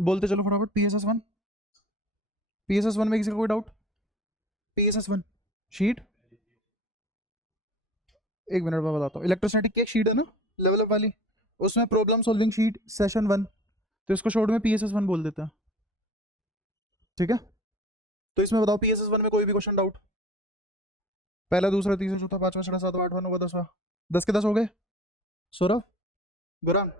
बोलते चलो फटाफट। PSS1, PSS1 में किसी का कोई डाउट? PSS1 शीट, एक मिनट में बताता हूँ। इलेक्ट्रोस्टैटिक की एक शीट है ना लेवल अप वाली, उसमें प्रॉब्लम सॉल्विंग शीट सेशन 1, तो इसको शॉर्ट में PSS1 बोल देते हैं, ठीक है। तो इसमें बताओ PSS1 में कोई भी क्वेश्चन डाउट? पहला, दूसरा, तीसरा, चौथा, पांचवा, छठा, सातवां, आठवां, नौवां, 10वां, 10 के 10 हो गए। सौरभ, गुराम,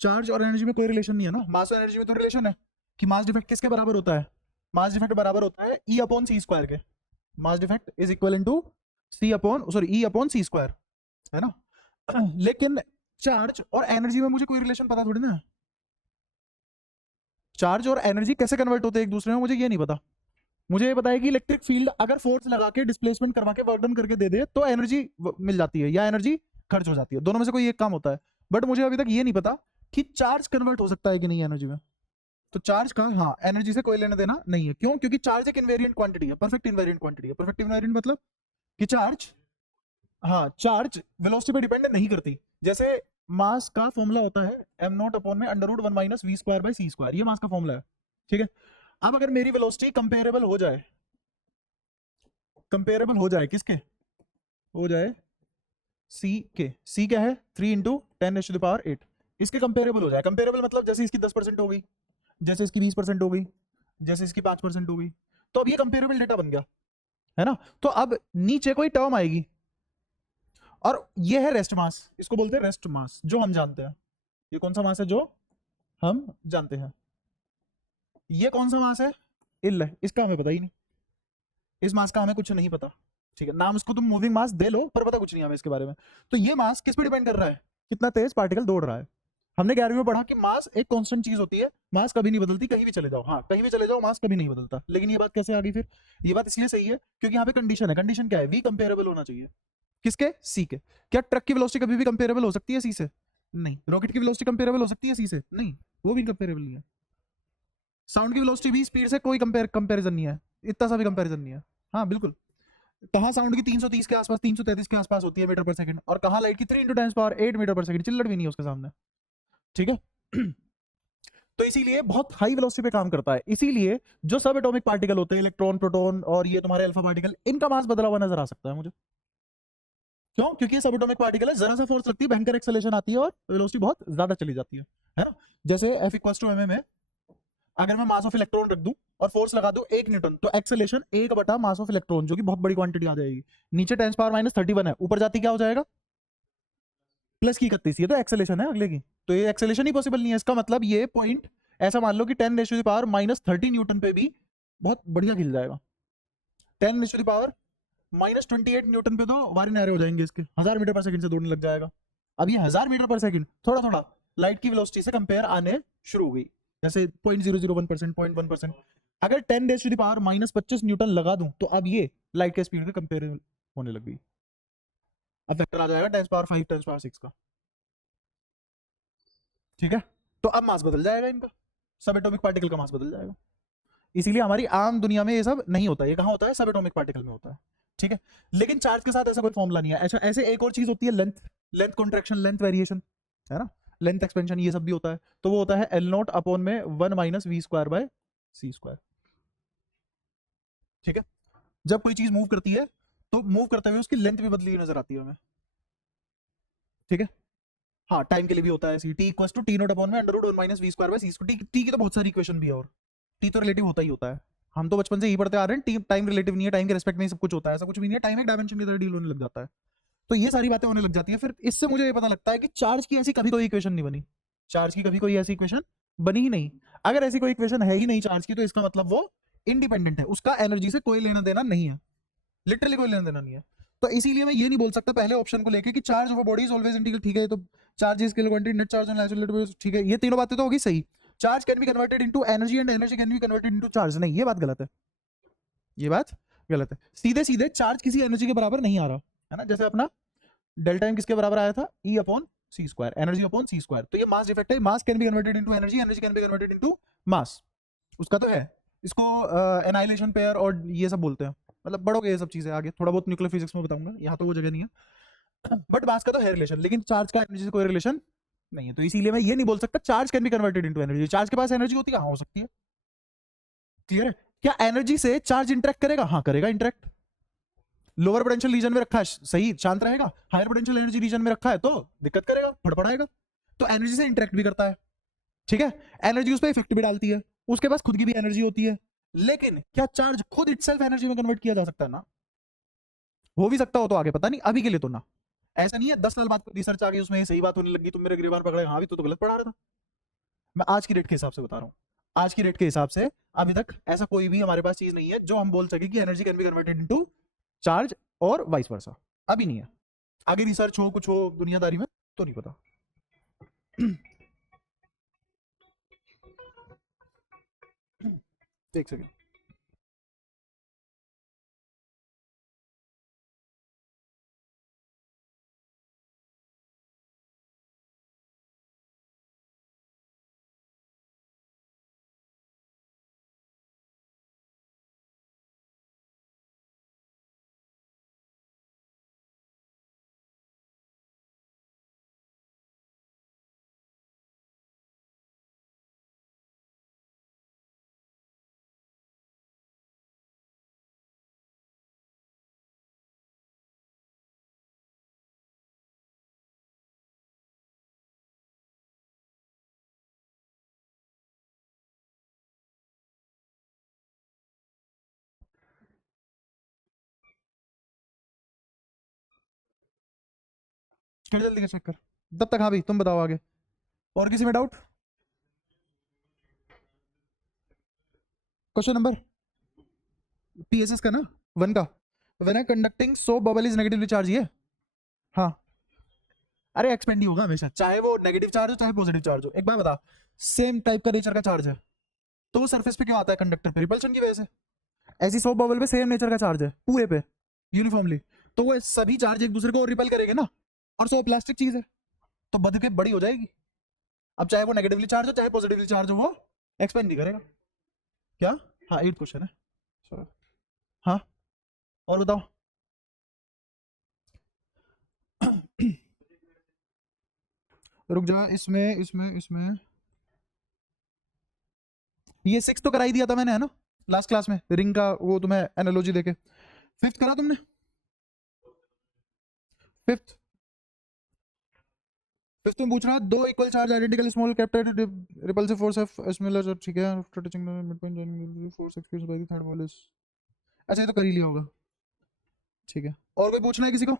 चार्ज और एनर्जी में कोई रिलेशन नहीं है ना, मास और एनर्जी में तो रिलेशन है कि मास डिफेक्ट किसके बराबर होता है? मास डिफेक्ट बराबर होता है E अपॉन सी स्क्वायर के। Mass defect is equal to E upon C square, है ना। लेकिन चार्ज और एनर्जी में मुझे कोई रिलेशन पता थोड़ी ना है। चार्ज और एनर्जी कैसे कन्वर्ट होते हैं एक दूसरे में, मुझे ये नहीं पता। मुझे ये पता है कि इलेक्ट्रिक फील्ड अगर फोर्स लगा के डिस्प्लेसमेंट करवा के वर्क डन करके दे दे तो एनर्जी मिल जाती है या एनर्जी खर्च हो जाती है, दोनों में से कोई एक काम होता है। बट मुझे अभी तक ये नहीं पता कि चार्ज कन्वर्ट हो सकता है कि नहीं एनर्जी में। तो चार्ज का हाँ एनर्जी से कोई लेना देना नहीं है। क्यों? क्योंकि चार्ज एक इनवेरिएंट क्वांटिटी है, परफेक्ट इनवेरिएंट क्वांटिटी है। परफेक्ट इनवेरिएंट मतलब कि चार्ज, हाँ चार्ज वेलोसिटी पे डिपेंड नहीं करती। जैसे मास का फॉर्मूला होता है एम नॉट अपॉन में under root 1 minus V square by C square, ये मास का फॉर्मूला है, ठीक है। अब अगर मेरी वेलोसिटी कंपेरेबल हो जाए, कंपेरेबल हो जाए किसके? हो जाए सी के। सी क्या है? 3 इंटू 10⁸ इसके कंपेरेबल हो जाए। कंपेरेबल मतलब जैसे इसकी 10% हो गई, जैसे इसकी 20% हो गई, जैसे इसकी 5% हो गई, तो अब ये कंपेरेबल डेटा बन गया, है ना। तो अब नीचे कोई टर्म आएगी और ये है रेस्ट मास, इसको बोलते हैं रेस्ट मास, जो हम जानते हैं। ये कौन सा मास है जो हम जानते हैं? ये कौन सा मास है? इल है, इसका हमें पता ही नहीं, इस मास का हमें कुछ नहीं पता, ठीक है। नाम इसको तुम मूविंग मास दे लो पर पता कुछ नहीं हमें इसके बारे में। तो ये मास किस पे डिपेंड कर रहा है? कितना तेज पार्टिकल दौड़ रहा है। हमने 11वीं में पढ़ा कि मास एक कांस्टेंट चीज होती है, मास कभी नहीं बदलती, कहीं भी चले जाओ, हाँ कहीं भी चले जाओ मास कभी नहीं बदलता। लेकिन ये बात कैसे आ गई फिर? ये बात इसलिए सही है क्योंकि यहाँ पे कंडीशन है। कंडीशन क्या है? वी कंपेरेबल होना चाहिए किसके? सी के। क्या ट्रक की वेलोसिटी कभी भी कंपेरेबल हो सकती है सी से? नहीं। रॉकेट की वेलोसिटी कंपेरेबल हो सकती है सी से? नहीं, वो भी कंपेरेबल नहीं है। साउंड की वेलोसिटी भी स्पीड से कोई कंपेरिजन नहीं है, इतना सा भी कंपेरिजन नहीं है। हाँ बिल्कुल। कहाँ साउंड की 330 के आसपास, 333 के आसपास होती है मीटर पर सेकंड, और कहाँ लाइट की 3 इंटू 10⁸ मीटर पर सेकंड, चिल्लड़ भी नहीं है उसके सामने, ठीक है। तो इसीलिए बहुत हाई वेलोसिटी पे काम करता है। इसीलिए जो सब एटॉमिक पार्टिकल होते हैं, इलेक्ट्रॉन, प्रोटॉन और ये तुम्हारे अल्फा पार्टिकल, इनका मास बदला हुआ नजर आ सकता है मुझे। क्यों? क्योंकि ये सब एटॉमिक पार्टिकल है, जरा सा फोर्स लगती है, भयंकर एक्सेलेरेशन आती है और वेलोसिटी बहुत ज्यादा चली जाती है ना। जैसे F इक्वल्स टू mm में अगर मैं मास ऑफ इलेक्ट्रॉन रख दूं और फोर्स लगा दूं 1 न्यूटन, तो एक्सेलेरेशन 1 बटा मास ऑफ इलेक्ट्रॉन, जो कि बहुत बड़ी क्वांटिटी आ जाएगी। नीचे 10⁻31 है, ऊपर जाती क्या हो जाएगा? प्लस की 31, ये तो एक्सेलेरेशन है अगले की। तो ये एक्सेलेरेशन ही पॉसिबल नहीं है। इसका मतलब ये पॉइंट ऐसा मान लो कि 10⁻⁻30 न्यूटन पे भी बहुत बढ़िया खिल जाएगा। 10⁻⁻28 न्यूटन पे तो वारे नारे हो जाएंगे इसके, 1000 मीटर पर सेकंड से दौड़ने लग जाएगा। अब ये 1000 मीटर पर सेकंड थोड़ा थोड़ा लाइट की वेलोसिटी से कंपेयर आने शुरू हो गई, जैसे 0.001%, 0.1%। अगर 10⁻⁻25 न्यूटन लगा दूं तो अब ये लाइट के स्पीड के कंपेयर होने लग गई। अब फैक्टर आ जाएगा 10⁻5, 10⁻6 का, ठीक है। तो अब मास बदल जाएगा इनका, सब एटॉमिक पार्टिकल का मास बदल जाएगा। इसीलिए हमारी आम दुनिया में ये सब नहीं होता। ये कहाँ होता है? सब एटॉमिक पार्टिकल में होता है, ठीक है। लेकिन चार्ज के साथ ऐसा कोई फॉर्मूला नहीं है। ऐसा ऐसे एक और चीज होती है, length, length contraction, length variation, है ना, लेंथ एक्सपेंशन, ये सब भी होता है। तो वो होता है एल नॉट अपॉन में 1 minus V square by C square, ठीक है। जब कोई चीज मूव करती है तो मूव करते हुए उसकी लेंथ भी बदली हुई नजर आती है हमें, ठीक है। हाँ टाइम के लिए भी होता है, T equal to T not upon में under root 1 minus V square by C square. T की तो बहुत सारी इक्वेशन भी है, और टी तो रिलेटिव होता ही होता है। हम तो बचपन से ही पढ़ते आ रहे हैं, टाइम रिलेटिव नहीं है, टाइम के रिस्पेक्ट में ही सब कुछ होता है, ऐसा कुछ भी नहीं है। टाइम एक डायमेंशन की तरह डील होने लग जाता है। तो ये सारी बातें होने लग जाती है। फिर इससे मुझे ये पता लगता है कि चार्ज की ऐसी कभी कोई इक्वेशन नहीं बनी, चार्ज की कभी कोई ऐसी इक्वेशन बनी ही नहीं। अगर ऐसी कोई इक्वेशन है ही नहीं चार्ज की, तो इसका मतलब वो इंडिपेंडेंट है, उसका एनर्जी से कोई लेना देना नहीं है, लिटरली कोई लेना देना नहीं है। तो इसीलिए मैं ये नहीं बोल सकता पहले ऑप्शन को लेके कि charge of a body is always integral, ठीक है। तो charge is scalar quantity, net charge on isolated, ठीक है, ये तीनों बातें तो होगी सही। Charge can be converted into energy and energy can be converted into charge, नहीं, ये बात गलत है, ये बात गलत है। सीधे सीधे चार्ज किसी एनर्जी के बराबर नहीं आ रहा, है ना। जैसे अपना डेल्टा एम किसके बराबर आया था? ई upon C square, energy upon C square. तो ये मास डिफेक्ट है, मास can be converted into energy, energy can be converted into mass, उसका तो है। इसको एनाइलेशन पेयर और ये सब बोलते हैं, मतलब बड़ोगे ये सब चीजें आगे, थोड़ा बहुत न्यूक्लियर फिजिक्स में बताऊंगा, यहाँ तो वो जगह नहीं है। बट मास का तो है रिलेशन, लेकिन चार्ज का एनर्जी से कोई रिलेशन नहीं है, तो इसीलिए मैं ये नहीं बोल सकता charge can be converted into energy. Charge के पास एनर्जी होती है, हाँ हो सकती है। क्लियर है? क्या एनर्जी से चार्ज इंटरेक्ट करेगा? हाँ करेगा इंटरेक्ट। लोअर पोटेंशियल रीजन में रखा है, सही शांत रहेगा। हायर पोटेंशियल एनर्जी रीजन में रखा है तो दिक्कत करेगा, फड़फड़ाएगा। तो एनर्जी से इंटरेक्ट भी करता है, ठीक है। एनर्जी उस पर इफेक्ट भी डालती है, उसके पास खुद की भी एनर्जी होती है। लेकिन क्या चार्ज खुद इटसेल्फ एनर्जी में कन्वर्ट किया जा सकता है? ना, हो भी सकता हो तो आगे पता नहीं, अभी के लिए तो ना। ऐसा नहीं है 10 साल बाद रिसर्च आ गई उसमें सही बात होने लगी, तुम मेरे गिरबान पकड़े, हाँ भी तो गलत पढ़ा रहा था। मैं आज की डेट के हिसाब से बता रहा हूँ, आज की डेट के हिसाब से अभी तक ऐसा कोई भी हमारे पास चीज नहीं है जो हम बोल सके कि energy can be converted into charge और वाइस वर्सा। अभी नहीं है, आगे रिसर्च हो कुछ हो दुनियादारी में तो नहीं पता। एक सेकेंड। जल्दी का चेक कर, तब तक हाँ भाई तुम बताओ आगे। और किसी में डाउट? क्वेश्चन नंबर पीएसएस का ना, 1 का। When a conducting so bubble is negatively charge, ये हाँ। अरे एक्सपेंड ही होगा हमेशा, चाहे वो नेगेटिव चार्ज हो चाहे पॉजिटिव चार्ज हो। एक बात बता, सेम टाइप का नेचर का चार्ज है तो वो सरफेस पे क्यों आता है? कंडक्टर पे रिपल्शन की वजह से। ऐसी सो बबल पे सेम नेचर का चार्ज है पूरे पे यूनिफॉर्मली, तो वो सभी चार्ज एक दूसरे को रिपेल करेंगे ना, और सो प्लास्टिक चीज है तो बद के बड़ी हो जाएगी। अब चाहे वो नेगेटिवली चार्ज हो चाहे पॉजिटिवली चार्ज हो, वो एक्सपेंड नहीं करेगा। क्या? हाँ 8th क्वेश्चन है। Sorry. हाँ और बताओ। रुक जा, इसमें इसमें इसमें ये 6 तो कराई दिया था मैंने, है ना, लास्ट क्लास में रिंग का वो तुम्हें एनालॉजी देके। 5th करा तुमने? 5th, 5th में पूछ रहा है दो equal charge identical small capped repulsive force F similar, ठीक है, after touching the midpoint joining force experience by the third wall is. अच्छा ये तो कर ही लिया होगा, ठीक है। और कोई पूछना है किसी को?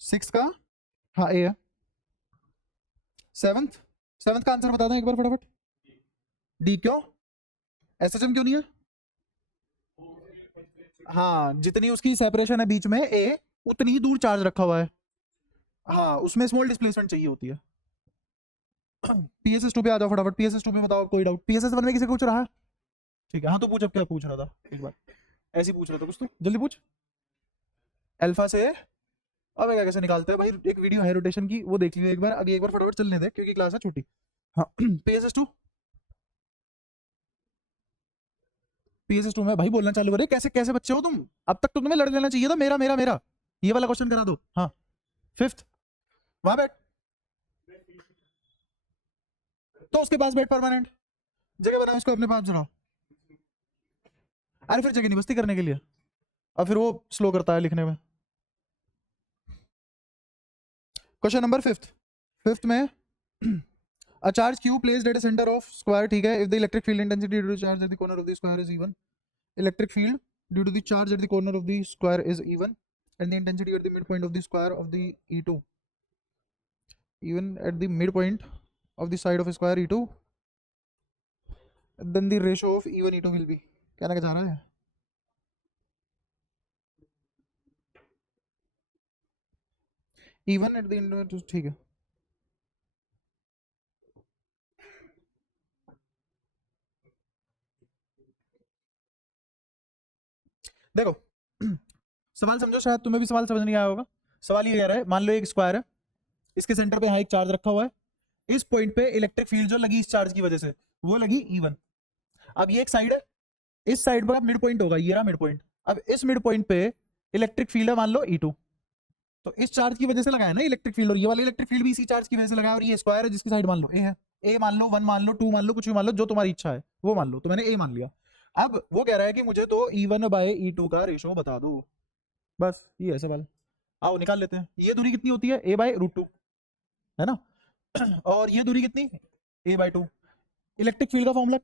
6 का हाँ ए है। 7th, 7th का आंसर बता दें एक बार फटाफट। डी क्यों? एसएचएम क्यों नहीं है? हाँ जितनी उसकी सेपरेशन है बीच में ए, उतनी ही दूर चार्ज रखा हुआ है। हाँ उसमें स्मॉल डिस्प्लेसमेंट चाहिए होती है। पीएसएस 2 पे आ जाओ फटाफट। पीएसएस 2 पे बताओ कोई डाउट? पीएसएस 1 में किसी को कुछ रहा है? ठीक है हाँ तो पूछ, अब क्या पूछ रहा था एक बार, ऐसे ही पूछ रहा था कुछ तो जल्दी पूछ। अल्फा से अब क्या कैसे निकालते हैं भाई, एक वीडियो है रोटेशन की वो देख लियो एक बार, अभी एक बार फटाफट चलने दे क्योंकि क्लास है छोटी। हाँ पीएसएस 2, पीएसएस 2 में भाई बोलना चालू करे, कैसे कैसे बच्चे हो तुम? अब तक तो तुम्हें लड़ लेना चाहिए था, मेरा मेरा मेरा। ये वाला क्वेश्चन करा दो। हाँ 5th, वहां बैठ, तो उसके पास बैठ, परमानेंट जगह बना उसको अपने पास जरा। अरे फिर जगह नहीं बस्ती करने के लिए, और फिर वो स्लो करता है लिखने में। क्वेश्चन नंबर 5th, 5th में a charge q placed at a center of square, ठीक है, if the electric field intensity due to charge at the corner of the square is even, electric field due to the charge at the corner of the square is even, and the intensity at the midpoint of the square of the E2, even at the midpoint of the side of a square E2, then the ratio of E1 E2 will be, कहना क्या चाह रहा है? even at the, ठीक है। देखो सवाल समझो, शायद तुम्हें भी सवाल समझ नहीं आया होगा। सवाल ये कह रहा है, मान लो एक स्क्वायर है, इसके सेंटर पे यहाँ एक चार्ज रखा हुआ है, इस पॉइंट पे इलेक्ट्रिक फील्ड जो लगी इस चार्ज की वजह से वो लगी E1। अब ये एक साइड है, इस साइड पर मिड पॉइंट होगा, ये रहा मिड पॉइंट। अब इस मिड पॉइंट पे इलेक्ट्रिक फील्ड है मान लो E2, तो इस चार्ज की वजह से लगाया ना इलेक्ट्रिक फील्ड, और ये वाला इलेक्ट्रिक फील्ड भी इसी चार्ज की वजह से लगाया, और ये स्क्वायर है जिसकी साइड मान लो ए है, ए मान लो, 1 मान लो, 2 मान लो, कुछ भी मान लो, जो तुम्हारी इच्छा है वो मान लो, तो मैंने ए मान लिया। अब वो कह रहा है कि मुझे तो E1/E2 का रेशो बता दो, बस ये है सवाल। आओ निकाल लेते हैं। ये दूरी कितनी होती है, a/√2 है ना, और ये दूरी कितनी, a/2। इलेक्ट्रिक फील्ड का फॉर्मूला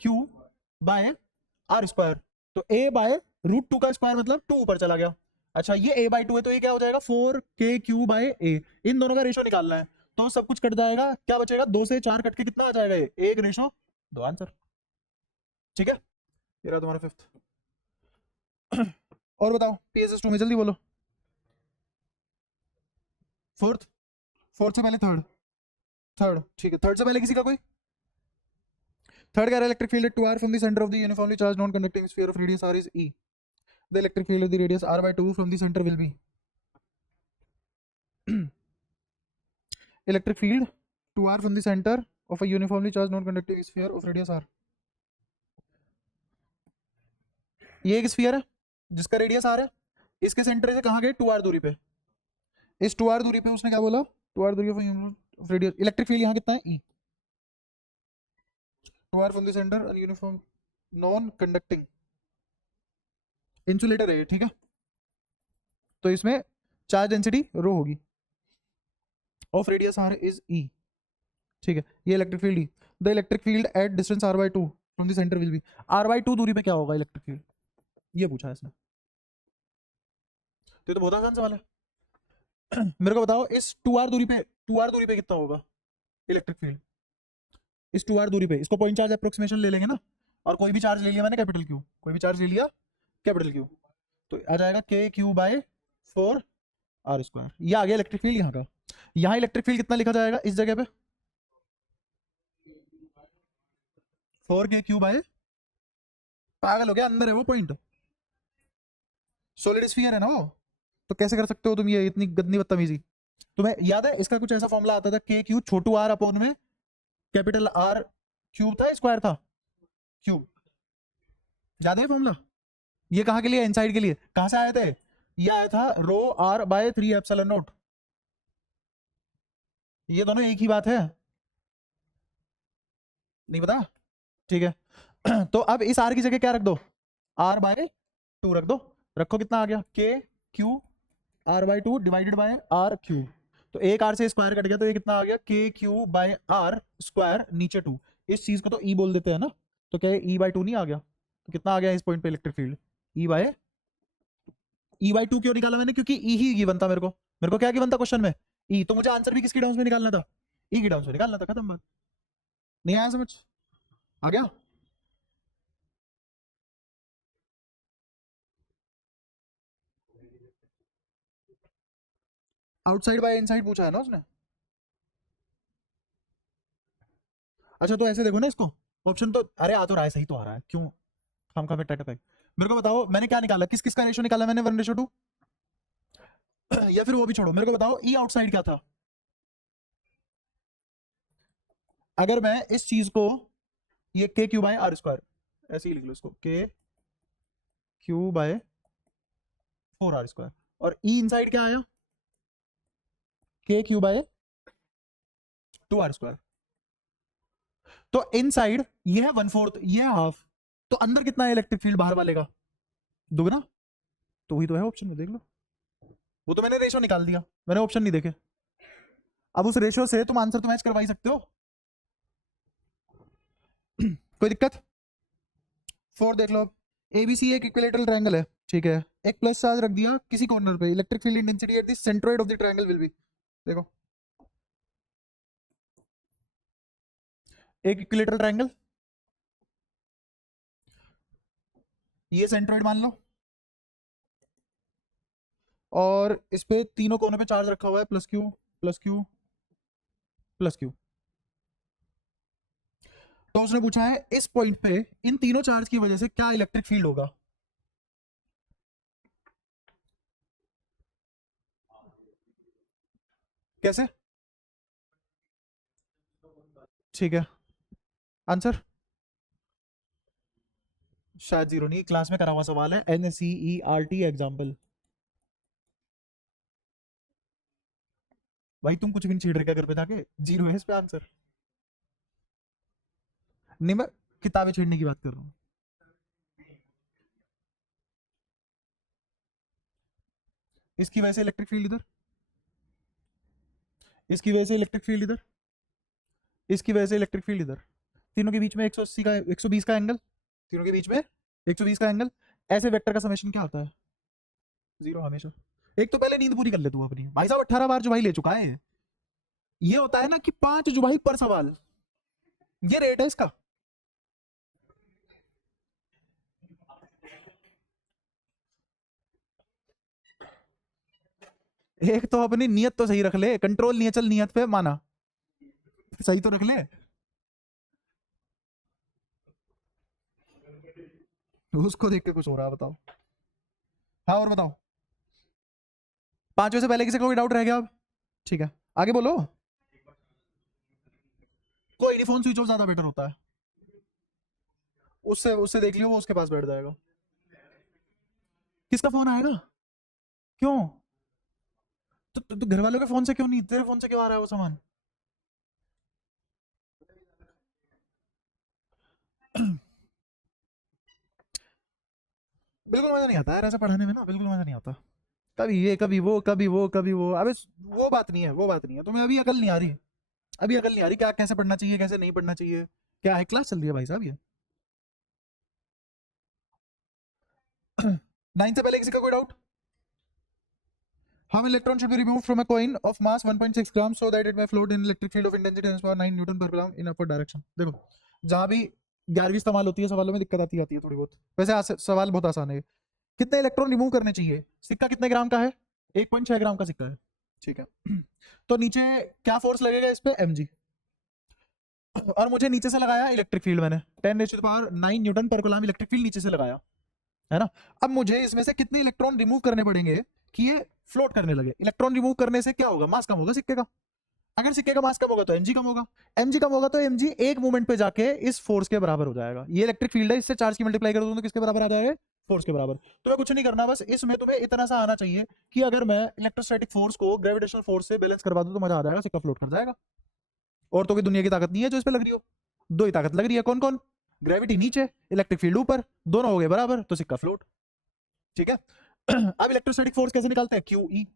Q/r², तो a/√2 का स्क्वायर मतलब 2 ऊपर चला गया। अच्छा ये a/2 है, तो ये क्या हो जाएगा 4kq/a। इन दोनों का रेशो निकालना है, तो सब कुछ कट जाएगा, क्या बचेगा, 2 से 4 कट के कितना आ जाएगा, ये 1:2 आंसर। ठीक है, ये रहा तुम्हारा फिफ्थ। और बताओ PSS2 में, जल्दी बोलो। फोर्थ, फोर्थ से पहले थर्ड, थर्ड ठीक है, थर्ड से पहले किसी का कोई, थर्ड कह रहा है electric field 2r from the centre of the uniformly charge non conducting sphere of radius r is E, the electric field of the radius r/2 from the center will be electric field 2r from the center of a uniformly charged non-conducting sphere of radius r। ये एक sphere है जिसका radius r है, इसके centre से कहाँ गए 2r दूरी पे, इस 2r दूरी पे उसने क्या बोला, 2r दूरी ऑफ रेडियस, इलेक्ट्रिक फील्ड यहाँ कितना है E, 2r from the center and uniform non conducting insulator है, ठीक है, तो इसमें चार्ज डेंसिटी रो होगी, of radius r is E, ठीक है, ये electric field E। The electric field at distance r/2 from the centre will be, r/2 दूरी पे क्या होगा इलेक्ट्रिक फील्ड, ये पूछा है इसने, तो बहुत आसान सवाल है। मेरे को बताओ इस 2r दूरी पे, 2r दूरी पे कितना होगा इलेक्ट्रिक फील्ड, इस 2r दूरी पे, इसको पॉइंट चार्ज अप्रोक्सीमेशन ले लेंगे ना, और कोई भी चार्ज ले लिया मैंने कैपिटल Q, कोई भी चार्ज ले लिया कैपिटल Q, तो आ जाएगा kq/4r², ये आ गया इलेक्ट्रिक फील्ड यहाँ का। यहाँ इलेक्ट्रिक फील्ड कितना लिखा जाएगा इस जगह पे, 4kq/, पागल हो गया, अंदर है वो पॉइंट, सॉलिड स्फीयर है ना वो, तो कैसे कर सकते हो तुम ये इतनी गंदी बदतमीजी। तुम्हें याद है इसका कुछ ऐसा फॉर्मूला आता था, kq छोटू r अपॉन में कैपिटल R क्यूब था, स्क्वायर था, क्यूब, याद है फॉर्मूला, ये कहाँ के लिए, इनसाइड के लिए, कहां से आए थे, ये आया था ρr/3ε0, ये दोनों एक ही बात है, नहीं पता, ठीक है। तो अब इस r की जगह क्या रख दो, r/2 रख दो, रखो कितना आ गया kq/r/2 divided by r cube, तो एक r से स्क्वायर कट गया, तो ये कितना आ गया kq/r², नीचे 2, इस चीज को तो E बोल देते हैं ना, तो क्या E/2 नहीं आ गया, तो कितना आ गया इस पॉइंट पे इलेक्ट्रिक फील्ड, E/2 क्यों निकाला मैंने, क्योंकि E ही गिवन था, मेरे को क्या गिवन था क्वेश्चन में, E, तो मुझे आंसर भी किसकी टर्म्स में निकालना था, E की टर्म्स में निकालना था, खत्म बात। नहीं आया समझ, आ गया। आउटसाइड बाय इनसाइड पूछा है ना उसने, अच्छा तो ऐसे देखो ना इसको, ऑप्शन तो अरे आ तो रहा है, सही तो आ रहा है, क्यों हम खा टैक, मेरे को बताओ मैंने क्या निकाला, किस किस का रेशो निकाला मैंने, 1:2, या फिर वो भी छोड़ो, मेरे को बताओ E आउटसाइड क्या था, अगर मैं इस चीज को, ये kq/r², ऐसे ही लिख लो इसको kq/4r², और E इनसाइड क्या आया kq/2r², तो इनसाइड ये है 1/4, ये है हाफ, तो अंदर कितना है इलेक्ट्रिक फील्ड बाहर वाले का, दुगना, तो वही तो है ऑप्शन में, देख लो, वो तो मैंने रेशो निकाल दिया, मैंने ऑप्शन नहीं देखे, अब उस रेशो से तुम आंसर तो मैच करवा ही सकते हो। कोई दिक्कत, 4 देख लो, ABC एक इक्विलेटरल ट्रायंगल है, ठीक है, एक प्लस चार्ज रख दिया किसी कॉर्नर पे, electric field intensity at the centroid of the triangle will be, देखो एक इक्विलेटरल ट्रायंगल, ये सेंट्रोइड मान लो, और इस पे तीनों कोनों पे चार्ज रखा हुआ है +q +q +q, तो उसने पूछा है इस पॉइंट पे इन तीनों चार्ज की वजह से क्या इलेक्ट्रिक फील्ड होगा, कैसे, ठीक है, आंसर शायद 0 नहीं, क्लास में करा हुआ सवाल है, NCERT एग्जाम्पल, भाई तुम कुछ भी नहीं छेड़ रहे क्या घर पे जाके? जीरो है इस पे आंसर। नहीं मैं किताबें छेड़ने की बात कर रहा हूँ। इसकी वजह से इलेक्ट्रिक फील्ड इधर, इसकी वजह से इलेक्ट्रिक फील्ड इधर, इसकी वजह से इलेक्ट्रिक फील्ड इधर। तीनों के बीच में 180 का 120 का एंगल, तीनों के बीच में 120 का एंगल। ऐसे वेक्टर का समेशन क्या होता है? जीरो हमेशा। एक तो पहले नींद पूरी कर ले तू अपनी। भाई साहब 18 बार जुबाई ले चुका है। ये होता है ना कि 5 जुबाई पर सवाल, ये रेट है इसका। एक तो अपनी नियत तो सही रख ले, कंट्रोल नहीं है, चल नियत पे माना, सही तो रख ले। उसको देख के कुछ हो रहा है, बताओ। हाँ और बताओ, 5 से पहले किसी का कोई डाउट रह गया अब? ठीक है आगे बोलो। कोई नहीं, फोन स्विच ऑफ ज्यादा बेटर होता है, उससे उससे देख लियो, वो उसके पास बैठ जाएगा। किसका फोन आएगा? क्यों? तो घर वालों के फोन से क्यों नहीं, तेरे फोन से क्यों आ रहा है वो सामान? बिल्कुल मजा नहीं आता यार ऐसा पढ़ाने में ना, बिल्कुल मजा नहीं आता। कभी ये कभी वो, कभी वो कभी वो। अबे वो बात नहीं है, वो बात नहीं है। तुम्हें अभी अकल नहीं आ रही, अभी अकल नहीं आ रही क्या कैसे पढ़ना चाहिए कैसे नहीं पढ़ना चाहिए। क्या है, क्लास चल रही है भाई साहब ये। 9 से पहले किसी का कोई doubt? How many electrons should be removed from a coin of mass 1.6 grams so that it may float in electric field of intensity 10⁻9 Newton per gram in upward direction? देखो जहां भी 11वीं इस्तेमाल होती है सवालों में दिक्कत आती है थोड़ी बहुत। वैसे सवाल बहुत आसान है। कितने इलेक्ट्रॉन रिमूव करने चाहिए? सिक्का कितने ग्राम का है? 1.6 ग्राम का सिक्का है, ठीक है। तो नीचे क्या फोर्स लगेगा इस पे? mg। और मुझे नीचे से लगाया इलेक्ट्रिक फील्ड, मैंने 10⁻9 न्यूटन पर कूलम इलेक्ट्रिक फील्ड नीचे से लगाया, है ना। अब मुझे इसमें से कितने इलेक्ट्रॉन रिमूव करने पड़ेंगे कि ये फ्लोट करने लगे? इलेक्ट्रॉन रिमूव करने से क्या होगा? मास कम होगा सिक्के का। अगर सिक्के का मास कम होगा तो एमजी कम होगा, एमजी कम होगा तो एमजी एक मूवमेंट पे जाके इस फोर्स के बराबर हो जाएगा। ये इलेक्ट्रिक फील्ड है, इससे चार्ज की मल्टीप्लाई कर दूं तो किसके बराबर आ जाएगा? फोर्स के बराबर। तो कुछ नहीं करना, बस इसमें तुम्हें इतना सा आना चाहिए कि अगर मैं इलेक्ट्रोस्टैटिक फोर्स को ग्रेविटेशनल फोर्स से बैलेंस करवा दूं तो मजा आ जाएगा, सिक्का फ्लोट कर जाएगा। और तो कोई दुनिया की ताकत नहीं है जो इस पे लग रही हो। दो ही ताकत लग रही है, कौन कौन? ग्रेविटी नीचे, इलेक्ट्रिक फील्ड ऊपर, दोनों हो गए बराबर तो सिक्का फ्लोट, ठीक है। अब इलेक्ट्रोस्टैटिक फोर्स कैसे निकालते हैं? Q E.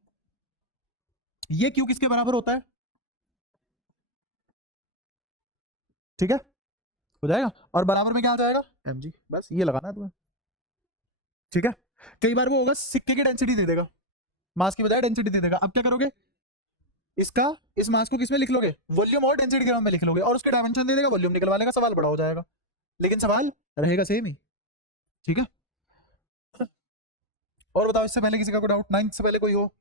ये क्यू किसके बराबर होता है? ठीक है, हो जाएगा। और बराबर में क्या आ जाएगा? mg। बस ये लगाना है तुम्हें, ठीक है। कई बार वो होगा सिक्के की डेंसिटी दे देगा, मास की बजाय डेंसिटी दे देगा। अब क्या करोगे? इसका इस मास को किसमें लिख लोगे? वॉल्यूम और डेंसिटी ग्राम में लिख लोगे, और उसके डायमेंशन दे देगा, वॉल्यूम निकलवा लेगा, सवाल बड़ा हो जाएगा, लेकिन सवाल रहेगा सेम ही, ठीक है। और बताओ इससे पहले किसी का कोई डाउट? 9 से पहले कोई हो?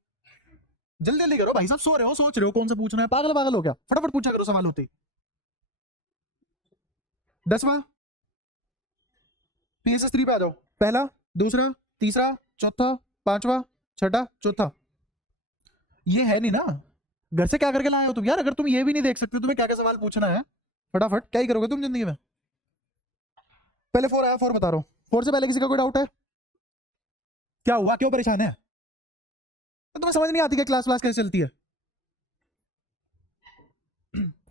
जल्दी जल्दी करो भाई साहब, सो रहे हो सोच रहे हो कौन सा पूछना है, पागल पागल हो क्या? फटाफट पूछा करो सवाल होते। 10वां PSS3 पे आ जाओ। पहला, दूसरा, तीसरा, चौथा, पांचवा, छठा, चौथा। ये है नहीं ना? घर से क्या करके लाए हो तुम यार? अगर तुम ये भी नहीं देख सकते तुम्हें क्या क्या सवाल पूछना है, फटाफट क्या ही करोगे तुम जिंदगी में? पहले 4 आया, 4 बता रहा हूँ। 4 से पहले किसी का कोई डाउट है? क्या हुआ, क्यों परेशान है? तो तुम्हें समझ नहीं आती कि क्लास क्लास कैसे चलती है?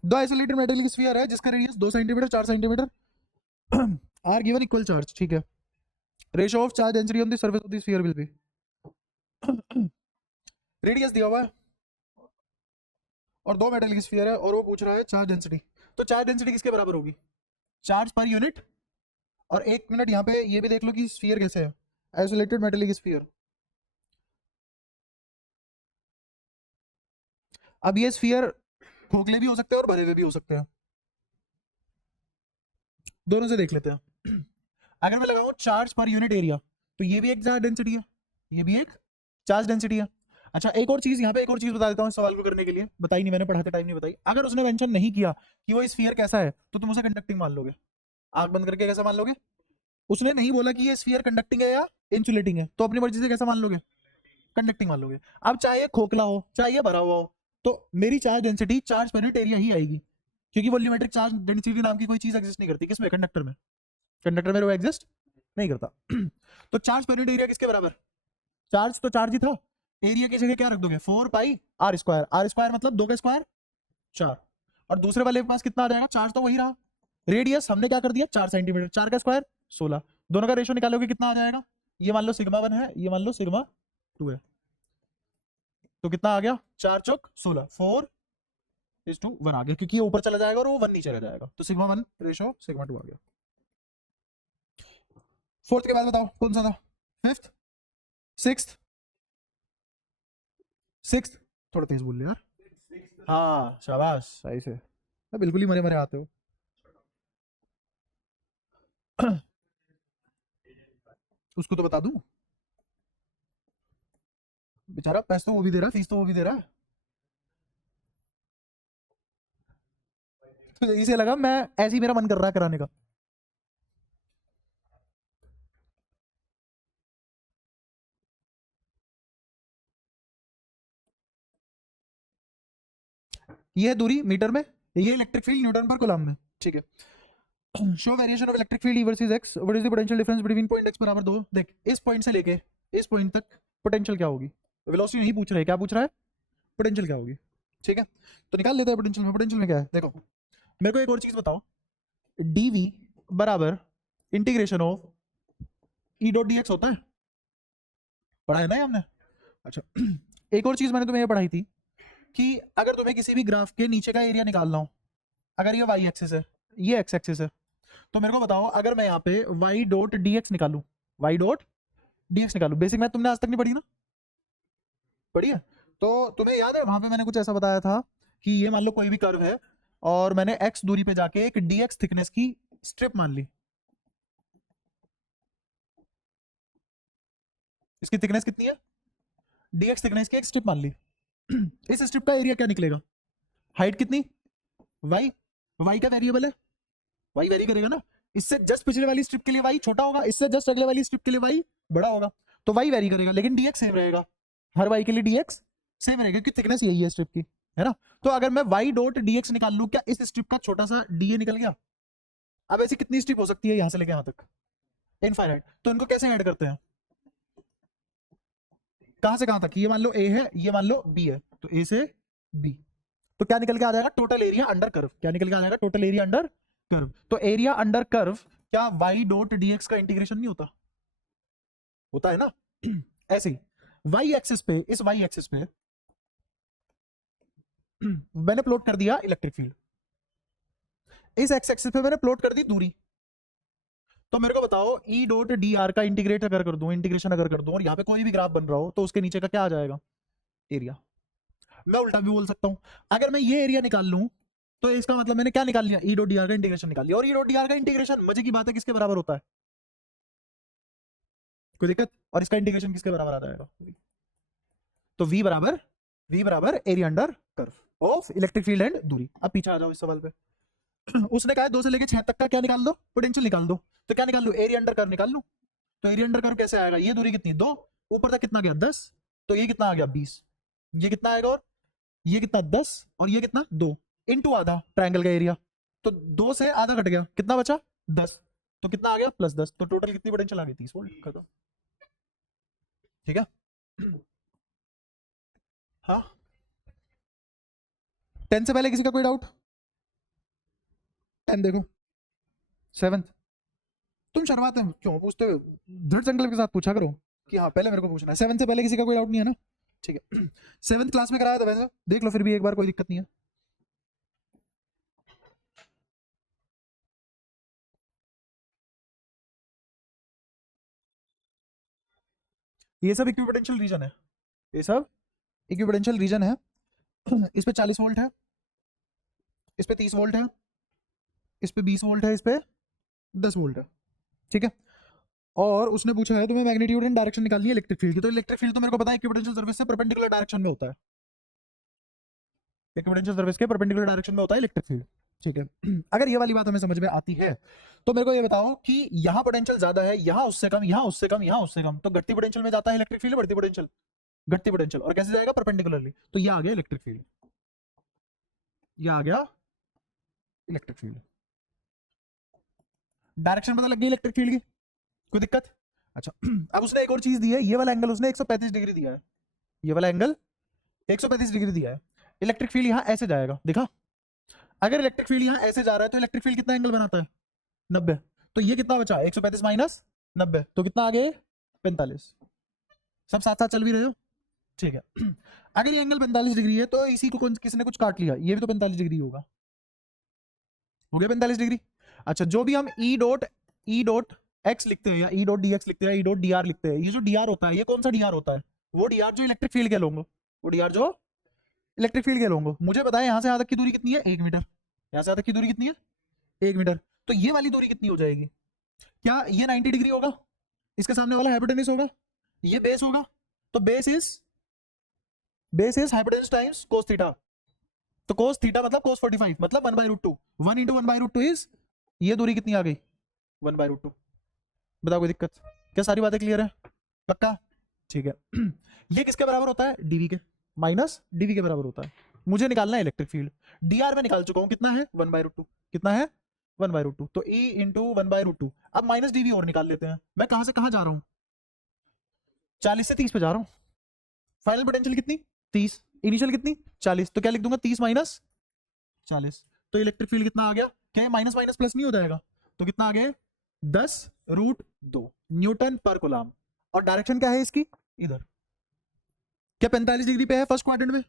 दो आइसोलेटेड मेटेलिक स्फीयर है जिसका radius 2 centimetre 4 centimetre are given equal charge, ठीक है। Ratio of charge density on the surface of the sphere will be. Radius दिया हुआ है और दो मेटेलिक स्फीयर है और वो पूछ रहा है चार्ज डेंसिटी। तो चार्ज डेंसिटी किसके बराबर होगी? Charge per unit. और एक मिनट यहाँ पे ये भी देख लो कि स्फीयर कैसे है, आइसोलेटेड मेटेलिक स्फीयर। अब ये स्फीयर खोखले भी हो सकते हैं और भरे हुए भी हो सकते हैं, दोनों से देख लेते हैं। अगर मैं लगाऊं चार्ज पर यूनिट एरिया, तो ये भी एक चार्ज डेंसिटी है, ये भी एक चार्ज डेंसिटी है। अच्छा एक और चीज यहाँ पे, एक और चीज बता देता हूँ इस सवाल को करने के लिए, बताई नहीं मैंने, पढ़ाते टाइम नहीं बताई। अगर उसने मेंशन नहीं किया कि वो स्फीयर कैसा है तो तुम उसे कंडक्टिंग मान लोगे। आंख बंद करके कैसा मान लोगे? उसने नहीं बोला कि ये स्फीयर कंडक्टिंग है या इंसुलेटिंग है, तो अपनी मर्जी से कैसा मान लोगे? कंडक्टिंग मान लोगे। अब चाहे खोखला हो चाहे भरा हुआ हो, तो मेरी charge density charge per unit area ही आएगी, क्योंकि वॉल्यूमेट्रिक चार्ज डेंसिटी नाम की कोई चीज एग्जिस्ट नहीं करती किसमें? कंडक्टर में। कंडक्टर में वो एग्जिस्ट नहीं करता। तो चार्ज पर यूनिट एरिया किसके बराबर? चार्ज तो चार्ज ही था, एरिया की जगह क्या रख दोगे 4 पाई आर स्क्वायर मतलब 2 का स्क्वायर 4, और दूसरे वाले के पास कितना आ जाएगा, चार्ज तो वही रहा, रेडियस हमने क्या कर दिया 4 सेंटीमीटर, 4 का स्क्वायर 16, दोनों का रेशियो निकालोगे कितना आ जाएगा, ये मान लो सिग्मा 1 है, ये मान लो सिग्मा 2 है, तो कितना आ गया 4 चौक 16, 4:1 आ गया, क्योंकि ये ऊपर चला जाएगा और वो 1 नीचे रह जाएगा, तो सिग्मा 1 रेशियो सिग्मा 2 आ गया। फोर्थ के बाद बताओ कौन सा था, फिफ्थ, सिक्स्थ, सिक्स्थ, थोड़ा तेज बोल ले यार, हाँ शाबाश सही से, बिल्कुल ही मरे मरे आते हो। उसको तो बता दूं, बेचारा पैसा तो वो भी दे रहा, फीस तो वो भी दे रहा है, तो इसे लगा मैं ऐसे ही मेरा मन कर रहा है कराने का। ये है दूरी मीटर में, ये electric field Newton per coulomb में, ठीक है। Show variation of electric field E versus x, what is the potential difference between point x बराबर 2, देख इस पॉइंट से लेके इस पॉइंट तक पोटेंशियल क्या होगी, वेलोसिटी नहीं पूछ रहा है, क्या पूछ रहा है, पोटेंशियल क्या होगी, ठीक है। तो निकाल लेते हैं पोटेंशियल में, पोटेंशियल में क्या है देखो, मेरे को एक और चीज बताओ, dv बराबर integration of E dot D x होता है, पढ़ा है ना ये हमने, अच्छा। एक और चीज मैंने तुम्हें ये पढ़ाई थी कि अगर तुम्हें किसी भी ग्राफ के नीचे का एरिया निकालना हो, अगर ये वाई एक्सिस है, ये एक्स एक्सिस है, तो मेरे को बताओ अगर मैं यहाँ पे वाई डॉट डी एक्स निकालू, वाई डॉट डी एक्स निकालू, बेसिक मैथ तुमने आज तक नहीं पढ़ी ना, पढ़ी है, तो तुम्हें याद है वहां पे मैंने कुछ ऐसा बताया था कि ये मान लो कोई भी कर्व है और मैंने एक्स दूरी पे जाके एक डी एक्स थिकनेस की स्ट्रिप मान ली, इसकी थिकनेस कितनी है, डी एक्स थिकनेस की एक स्ट्रिप मान ली। इस स्ट्रिप का एरिया क्या निकलेगा, हाइट कितनी, वाई, वाई का वेरिएबल है, वाई वेरी करेगा ना, इससे जस्ट पिछले वाली स्ट्रिप के लिए वाई छोटा होगा, इससे जस्ट अगले वाली स्ट्रिप के लिए वाई बड़ा होगा, तो वाई वेरी करेगा लेकिन डीएक्स सेम रहेगा, हर वाई के लिए डीएक्स सेम रहेगा क्योंकि थिकनेस यही है स्ट्रिप की, है ना। तो अगर मैं वाई डॉट डीएक्स निकाल लूं, क्या इस स्ट्रिप का छोटा सा डीए निकल गया, अब ऐसी कितनी स्ट्रिप हो सकती है यहां से लेके यहां तक, इनफाइनाइट, तो इनको कैसे ऐड करते हैं, कहां से कहां तक, ये मान लो ए है, ये मान लो बी है, तो ए से बी, तो क्या निकल के आ जाएगा टोटल एरिया अंडर कर्व, क्या निकल के आ जाएगा टोटल एरिया अंडर कर्व, तो एरिया अंडर कर्व क्या वाई डॉट डीएक्स का इंटीग्रेशन नहीं होता, होता है ना। ऐसे ही वाई एक्सिस पे, इस वाई एक्सिस पे मैंने प्लॉट कर दिया इलेक्ट्रिक फील्ड, इस एक्स एक्सिस पे मैंने प्लॉट कर दी दूरी, तो मेरे को बताओ ई डॉट डी आर का इंटीग्रेट अगर कर दूं, इंटीग्रेशन अगर कर दूं और यहाँ पे कोई भी ग्राफ बन रहा हो तो उसके नीचे का क्या आ जाएगा, एरिया। मैं उल्टा भी बोल सकता हूं, अगर मैं ये एरिया निकाल लूं तो इसका मतलब मैंने क्या निकाल लिया, ई डॉट डी आर का इंटीग्रेशन निकाल लिया, और ई डॉट डी आर का इंटीग्रेशन मजे की बात है किसके बराबर होता है, कोई दिक्कत, और इसका इंटीग्रेशन किसके बराबर आ जाएगा, तो वी बराबर area under curve of electric field and दूरी। अब पीछे आ जाओ इस सवाल पे। उसने कहा 2 से लेके 6 तक का क्या निकाल दो, पोटेंशियल निकाल दो, तो क्या निकाल लो, एरिया अंडर कर्व निकाल लो, तो एरिया अंडर कर्व कैसे आएगा, ये दूरी कितनी 2, ऊपर तक कितना गया 10, तो ये कितना आ गया 20, ये कितना आएगा, और ये कितना 10, और ये कितना 2 इनटू आधा ट्रायंगल का एरिया, तो 2 से आधा कट गया, कितना बचा 10, तो कितना आ गया +10, तो टोटल कितनी पोटेंशियल आ गई 30 वोल्ट कर दो, ठीक है। हाँ 10 से पहले किसी का कोई डाउट, 10 देखो, 7th, तुम शर्माते हो क्यों, पूछते हो दृढ़ संकल्प के साथ पूछा करो कि हाँ पहले मेरे को पूछना है, 7th से पहले किसी का कोई डाउट नहीं है ना, ठीक है। 7th क्लास में कराया था वैसे, देख लो फिर भी एक बार, कोई दिक्कत नहीं है। ये सब इक्विपोटेंशियल रीजन है, ये सब इक्विपोटेंशियल रीजन है। इस पे 40 वोल्ट है, इस पे 30 वोल्ट है, इस पे 20 वोल्ट है, इस पे 10 वोल्ट है, ठीक है। और उसने पूछा है तुम्हें मैग्नीट्यूड एंड डायरेक्शन निकालनी है इलेक्ट्रिक फील्ड की, तो इलेक्ट्रिक फील्ड तो मेरे को पता है इक्विपोटेंशियल सर्फेस से परपेंडिकुलर डायरेक्शन में होता है, इक्विपोटेंशियल सर्फेस के परपेंडिकुलर डायरेक्शन में होता है इलेक्ट्रिक फील्ड, ठीक है। अगर ये वाली बात हमें समझ में आती है तो मेरे को ये बताओ कि यहाँ पोटेंशियल ज्यादा है, यहाँ उससे कम, यहाँ उससे कम, यहाँ उससे कम, तो घटती पोटेंशियल में जाता है इलेक्ट्रिक फील्ड, बढ़ती पोटेंशियल, घटती पोटेंशियल, और कैसे जाएगा परपेंडिकुलरली, तो ये आ गया इलेक्ट्रिक फील्ड, ये आ गया इलेक्ट्रिक फील्ड, डायरेक्शन पता लग गई इलेक्ट्रिक फील्ड की, कोई दिक्कत। अच्छा अब उसने एक और चीज दी है, ये वाला एंगल उसने 135 डिग्री दिया है, ये वाला एंगल 135 डिग्री दिया है। इलेक्ट्रिक फील्ड यहाँ ऐसे जाएगा, देखा? अगर इलेक्ट्रिक फील्ड यहाँ ऐसे जा रहा है तो इलेक्ट्रिक फील्ड कितना एंगल बनाता है? 90। तो ये कितना बचा? 135 माइनस 90, तो कितना आ गया? 45। सब साथ साथ चल भी रहे हो? ठीक है। अगर ये एंगल 45 डिग्री है तो इसी को किसी ने कुछ काट लिया, ये भी तो 45 डिग्री होगा, हो गया 45 डिग्री। अच्छा, जो भी हम ई डॉट एक्स लिखते हैं या ई डॉट डी एक्स लिखते हैं, ई डॉट डी आर लिखते हैं, ये जो डी आर होता है ये कौन सा डी आर होता है? वो डी आर जो इलेक्ट्रिक फील्ड के लोगे, वो डी आर जो इलेक्ट्रिक फील्ड के लोगे। मुझे बताया यहाँ से यहाँ तक की दूरी कितनी है? 1 मीटर। यहाँ से यहाँ तक की दूरी कितनी है? 1 मीटर। तो ये वाली दूरी कितनी हो जाएगी? क्या ये 90 डिग्री होगा? इसके सामने वाला हाइपोटेनस होगा, ये बेस होगा, तो base is hypotenuse times cos theta. तो कोस थीटा मतलब कोस 45 मतलब 1/√2। 1 इंटू 1/√2 इज, ये दूरी कितनी आ गई? 1/√2। बताओ कोई दिक्कत? क्या सारी बातें क्लियर है? पक्का? ठीक है। ये किसके बराबर होता है? डीवी के, माइनस डीवी के बराबर होता है। मुझे निकालना है इलेक्ट्रिक फील्ड। डी आर में निकाल चुका हूं, कितना है? 1/√2। कितना है? 1/√2। तो E इंटू 1/√2। अब माइनस डीवी और निकाल लेते हैं। मैं कहां से कहां जा रहा हूं? 40 से 30 पे जा रहा हूं। फाइनल पोटेंशियल कितनी? 30। इनिशियल कितनी? 40। तो क्या लिख दूंगा? 30 माइनस 40। तो इलेक्ट्रिक फील्ड कितना आ गया? क्या माइनस माइनस प्लस नहीं हो जाएगा? तो कितना आ गया? 10√2 न्यूटन पर कूलम। और डायरेक्शन क्या है इसकी? इधर। क्या 45 डिग्री पे है फर्स्ट क्वाड्रेंट में?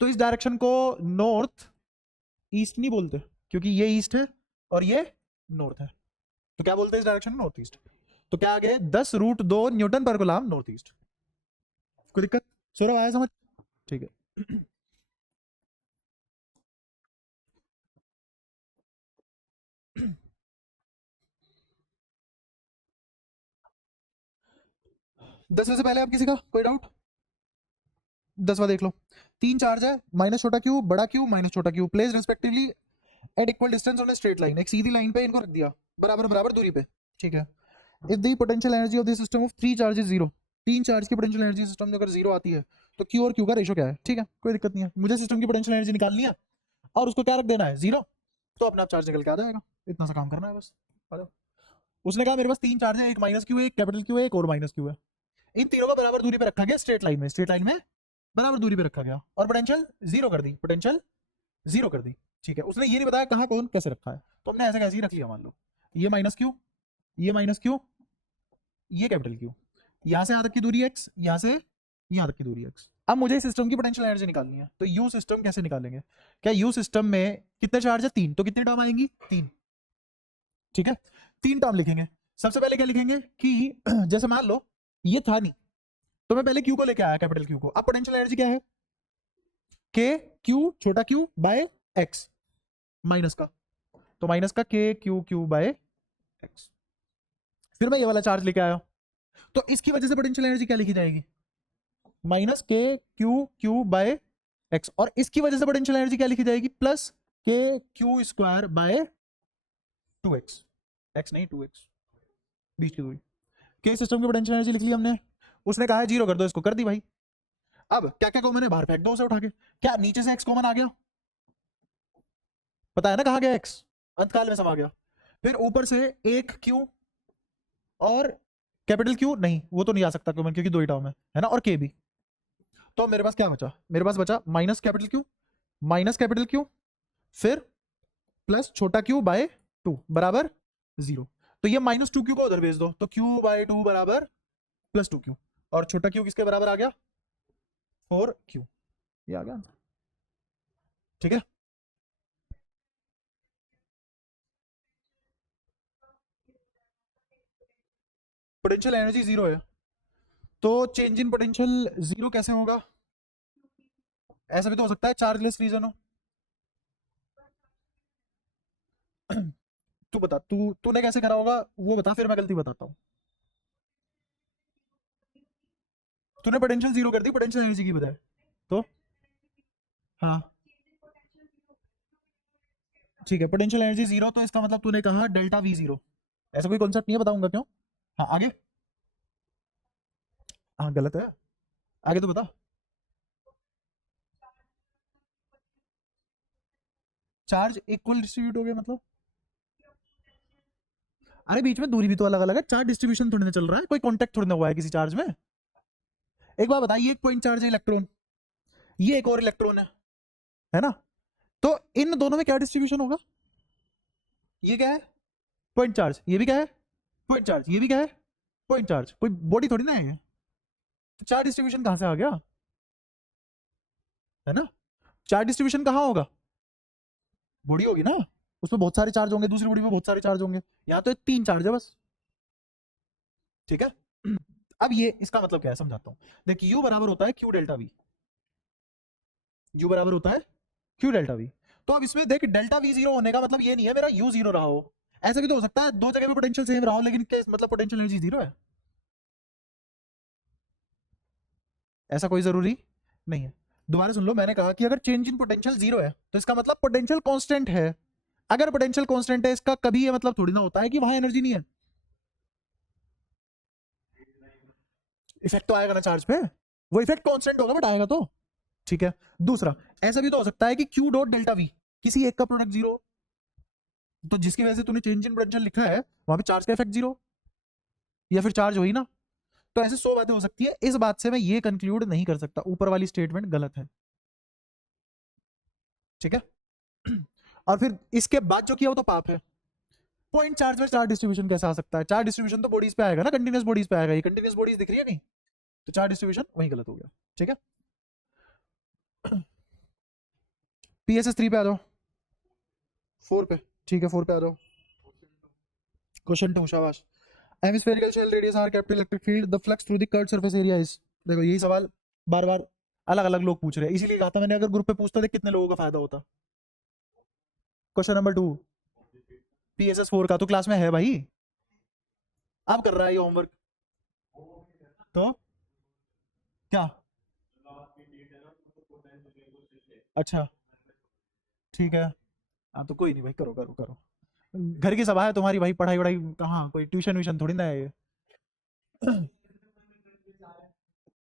तो इस डायरेक्शन को नॉर्थ ईस्ट नहीं बोलते, क्योंकि ये ईस्ट है और ये नॉर्थ है, तो क्या बोलते हैं इस डायरेक्शन में? North east. तो क्या आ गया? 10√2 न्यूटन पर कूलम नॉर्थ ईस्ट। कोई दिक्कत? सौरभ आया समझ? ठीक है। दसवें से पहले आप किसी का कोई डाउट? 10वां देख लो। 3 चार्ज है, माइनस छोटा क्यू, बड़ा क्यू, माइनस छोटा Q, place respectively at equal distance on a straight line. एक सीधी लाइन पे इनको रख दिया, बराबर बराबर दूरी पे, ठीक है। If the potential energy of the system of 3 charge is 0, 3 charge की पोटेंशियल एनर्जी सिस्टम में अगर 0 आती है तो क्यू और क्यू का रेशो क्या है? ठीक है, कोई दिक्कत नहीं है। मुझे सिस्टम की पोटेंशियल एनर्जी निकालनी है और उसको क्या रख देना है? 0। तो अपना चार्ज निकल के आ जाएगा, इतना सा काम करना है बस। उसने कहा मेरे पास 3 चार्ज है, एक माइनस क्यू है, एक कैपिटल क्यू है, एक और माइनस क्यू है। इन तीनों को बराबर दूरी पे रखा गया स्ट्रेट लाइन में, स्ट्रेट लाइन में बराबर दूरी पे रखा गया और पोटेंशियल 0 कर दी, पोटेंशियल 0 कर दी, ठीक है। उसने ये नहीं बताया कहाँ कौन कैसे रखा है, तो हमने ऐसे कैसे ही रख लिया। मान लो ये माइनस क्यू, ये माइनस क्यू, ये कैपिटल क्यू, यहां से यहां तक की दूरी x, यहां से यहां तक की दूरी x। अब मुझे सिस्टम की पोटेंशियल एनर्जी निकालनी है, तो यू सिस्टम कैसे निकालेंगे? क्या यू सिस्टम में कितने चार्ज है? 3। तो कितनी टर्म आएंगी? 3, ठीक है। 3 टर्म लिखेंगे। सबसे पहले क्या लिखेंगे कि जैसे मान लो ये था नहीं, तो मैं पहले क्यू को लेके आया, कैपिटल क्यू को। अब पोटेंशियल एनर्जी क्या है? के क्यू छोटा क्यू बाय एक्स, माइनस का, तो माइनस का के क्यू क्यू बाय एक्स। फिर मैं ये वाला चार्ज लेके आया, तो इसकी वजह से पोटेंशियल एनर्जी क्या लिखी जाएगी? माइनस के क्यू क्यू बाय एक्स। और इसकी वजह से पोटेंशियल एनर्जी क्या लिखी जाएगी? प्लस के Q square by 2x, x नहीं 2x, बीच की दूरी। के सिस्टम की पोटेंशियल एनर्जी लिख ली हमने। उसने कहा है 0 कर दो, इसको कर दी भाई। अब क्या क्या कॉमन है? बाहर फेंक दो उसे उठा के। क्या नीचे से x कॉमन आ गया? पता है ना कहाँ गया x? अंतकाल में समा गया। फिर ऊपर से एक q और कैपिटल क्यू नहीं, वो तो नहीं आ सकता कॉमन, क्योंकि 2 ही टर्म है ना, और k भी। तो मेरे पास क्या बचा? मेरे पास बचा माइनस कैपिटल क्यू फिर प्लस छोटा क्यू बाय 2 बराबर 0। तो ये -2q को उधर भेज दो, तो q बाय 2 बराबर +2q, और छोटा q किसके बराबर आ गया? 4q। ये आ गया, ठीक है। पोटेंशियल एनर्जी 0 है, तो चेंज इन पोटेंशियल 0 कैसे होगा? ऐसा भी तो हो सकता है चार्जलेस रीजन हो। तू बता, तूने कैसे करा होगा वो बता, फिर मैं गलती बताता हूँ। तूने पोटेंशियल 0 कर दी पोटेंशियल एनर्जी की बजाय, तो हाँ ठीक है, पोटेंशियल एनर्जी 0, तो इसका मतलब तूने कहा डेल्टा V0। ऐसा कोई कॉन्सेप्ट नहीं है, बताऊंगा क्यों। हाँ आगे, हाँ गलत है, आगे तो बता। चार्ज इक्वल डिस्ट्रीब्यूट हो गया मतलब? अरे बीच में दूरी भी तो अलग अलग है, चार्ज डिस्ट्रीब्यूशन थोड़ी ना चल रहा है, कोई कॉन्टेक्ट थोड़ी ना हुआ है किसी चार्ज में। एक बार बताइए, एक पॉइंट चार्ज है इलेक्ट्रॉन, ये एक और इलेक्ट्रॉन है ना, तो इन दोनों में क्या डिस्ट्रीब्यूशन होगा? ये क्या है? Point charge. ये भी क्या है? Point charge. ये भी क्या है? Point charge. कोई बॉडी थोड़ी ना है ये, तो चार्ज डिस्ट्रीब्यूशन कहां से आ गया? है ना, चार्ज डिस्ट्रीब्यूशन कहां होगा? बॉडी होगी ना, उसमें बहुत सारे चार्ज होंगे, दूसरी बॉडी में बहुत सारे चार्ज होंगे, यहाँ तो 3 चार्ज है बस। ठीक है। अब ये इसका मतलब क्या है समझाता हूं। देख, यू बराबर होता है क्यू डेल्टा वी, यू बराबर होता है क्यू डेल्टा वी। तो अब इसमें देख, डेल्टा वी जीरो होने का मतलब ये नहीं है मेरा यू जीरो रहा हो, ऐसा भी तो हो सकता है दो जगह पे पोटेंशियल सेम रहा हो लेकिन मतलब पोटेंशियल एनर्जी जीरो है, ऐसा कोई जरूरी नहीं है। दोबारा सुन लो, मैंने कहा कि अगर चेंज इन पोटेंशियल जीरो है तो इसका मतलब पोटेंशियल कांस्टेंट है। अगर पोटेंशियल कांस्टेंट है इसका कभी ये मतलब थोड़ी ना होता है कि वहां एनर्जी नहीं है। इफेक्ट तो आएगा ना चार्ज पे, वो इफेक्ट कांस्टेंट होगा बट आएगा तो। ठीक है। दूसरा, ऐसा भी तो हो सकता है कि क्यू डॉट डेल्टा वी, किसी एक का प्रोडक्ट जीरो, तो जिसकी वजह से तूने चेंज इन पोटेंशियल लिखा है वहां पे चार्ज का इफेक्ट जीरो, या फिर चार्ज हो ही ना। तो ऐसे 100 बातें हो सकती है, इस बात से मैं ये कंक्लूड नहीं कर सकता ऊपर वाली स्टेटमेंट गलत है। ठीक है। और फिर इसके बाद जो किया वो तो पाप है। पॉइंट चार्ज में चार्ज डिस्ट्रीब्यूशन कैसे आ सकता है? चार्ज डिस्ट्रीब्यूशन तो बॉडीज पे आएगा ना, कंटीन्यूअस बॉडीज पे आएगा, ये कंटीन्यूअस बॉडीज दिख रही है नहीं, तो चार्ज डिस्ट्रीब्यूशन वही गलत हो गया। ठीक है। PSS 3 पे आ जाओ, 4 पे। ठीक है, 4 पे आ जाओ। क्वेश्चन 2, शाबाश। Hemispherical shell radius R kept electric field, the flux through the curved surface area is. देखो यही सवाल बार बार अलग अलग लोग पूछ रहे हैं, इसीलिए कहा था मैंने अगर ग्रुप पे पूछता तो कितने लोगों का फायदा होता। क्वेश्चन नंबर 2, PSS 4 का तो क्लास में है भाई, अब कर रहा है ये होमवर्क। तो क्या? अच्छा, ठीक है। हाँ तो कोई नहीं भाई, करो करो करो, घर की सभा है तुम्हारी भाई, पढ़ाई वढ़ाई कहाँ, कोई ट्यूशन व्यूशन थोड़ी ना है ये।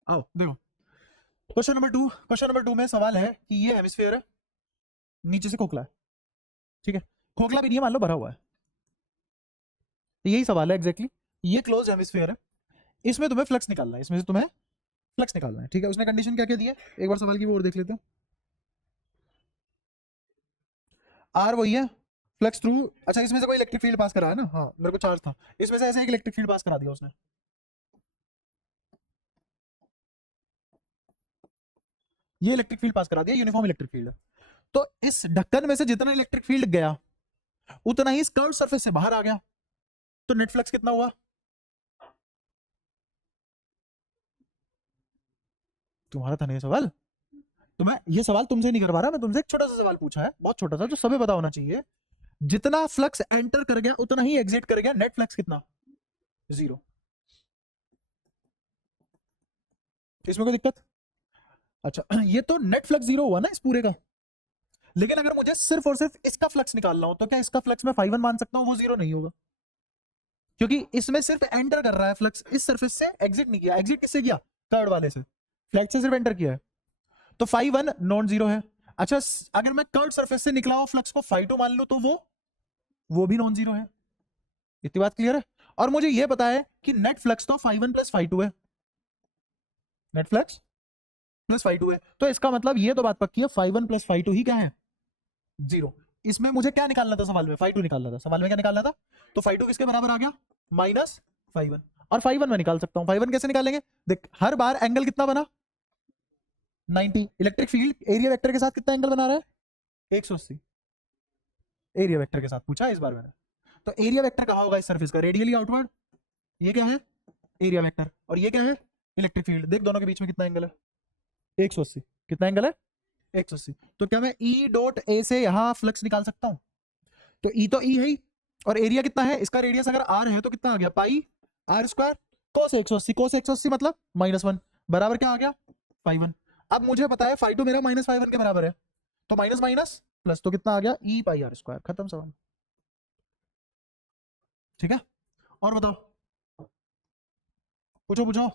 आओ देखो, क्वेश्चन नंबर 2 में सवाल है कि ये हेमिस्फीयर है, नीचे से खोखला है। ठीक है, खोखला भी नहीं है, मान लो भरा हुआ है, तो यही सवाल है एग्जैक्टली। ये क्लोज हेमिस्फीयर है, इसमें तुम्हें फ्लक्स निकालना है, इसमें से तुम्हें फ्लक्स निकालना है। ठीक है, उसने कंडीशन क्या क्या दी है, एक बार सवाल की वो और देख लेते हैं। आर वही है, फ्लक्स थ्रू। अच्छा, इसमें से कोई इलेक्ट्रिक फील्ड पास करा है ना, हाँ मेरे को चार्ज था, इसमें से ऐसे एक इलेक्ट्रिक फील्ड पास करा दिया उसने, ये इलेक्ट्रिक फील्ड पास करा दिया, यूनिफॉर्म इलेक्ट्रिक फील्ड। तो इस ढक्कन में से जितना इलेक्ट्रिक फील्ड गया उतना ही इस कर्व सरफेस से बाहर आ गया, तो नेट फ्लक्स कितना हुआ? तुम्हारा था ना ये सवाल, तो मैं ये सवाल तुमसे नहीं करवा रहा, मैं तुमसे एक छोटा सा सवाल पूछा है, बहुत छोटा सा, जो सभी पता होना चाहिए। जितना फ्लक्स एंटर कर गया उतना ही एग्जिट कर गया, नेट फ्लक्स कितना? 0। इसमें कोई दिक्कत? अच्छा, ये तो नेट फ्लक्स 0 हुआ ना इस पूरे का, लेकिन अगर मुझे सिर्फ और सिर्फ इसका फ्लक्स निकालना हो तो क्या इसका फ्लक्स मैं φ1 मान सकता हूं, वो 0 नहीं होगा, क्योंकि इसमें सिर्फ एंटर कर रहा है फ्लक्स, इस सरफेस से एग्जिट नहीं किया। एग्जिट किससे किया? कर्व वाले से, फ्लक्स से सिर्फ एंटर किया है, तो φ1 नॉन जीरो है। अच्छा, अगर मैं कर्व सरफेस से निकला हुआ फ्लक्स को φ2 मान लूं तो वो भी नॉन जीरो है। इतनी बात क्लियर है? और मुझे यह पता है कि नेट फ्लक्स तो φ1 प्लस φ2 है, नेट फ्लक्स प्लस φ2 है, तो इसका मतलब ये तो बात पक्की है φ1 प्लस φ2 ही क्या है? 0। इसमें मुझे क्या निकालना था सवाल में? φ2 निकालना था, सवाल में क्या निकालना था? तो φ2 किसके बराबर आ गया? माइनस φ1। और φ1 मैं निकाल सकता हूं, φ1 कैसे निकालेंगे? देख, हर बार एंगल कितना बना? 90। इलेक्ट्रिक फील्ड एरिया वेक्टर के साथ कितना एंगल बना रहा है? 180। एरिया वेक्टर के साथ पूछा है इस बार मैंने, तो एरिया वेक्टर कहाँ होगा इस सरफेस का? Radially outward. ये क्या है? Area vector. और ये क्या है? Electric field. देख दोनों के बीच में कितना एंगल है? 180। कितना एंगल है? 180। तो क्या मैं ई डॉट ए से यहां फ्लक्स निकाल सकता हूं? तो ई तो ई है ही, और एरिया कितना है इसका? रेडियस अगर आर है तो कितना आ गया? पाई आर स्क्वायर कोस 180। कोस 180 मतलब -1, बराबर क्या आ गया? φ1। अब मुझे पता है φ2 मेरा -φ1 के बराबर है, तो माइनस माइनस प्लस, तो कितना आ गया? ई पाई आर स्क्वायर। खत्म सवाल। ठीक है, और बताओ, पूछो पूछो।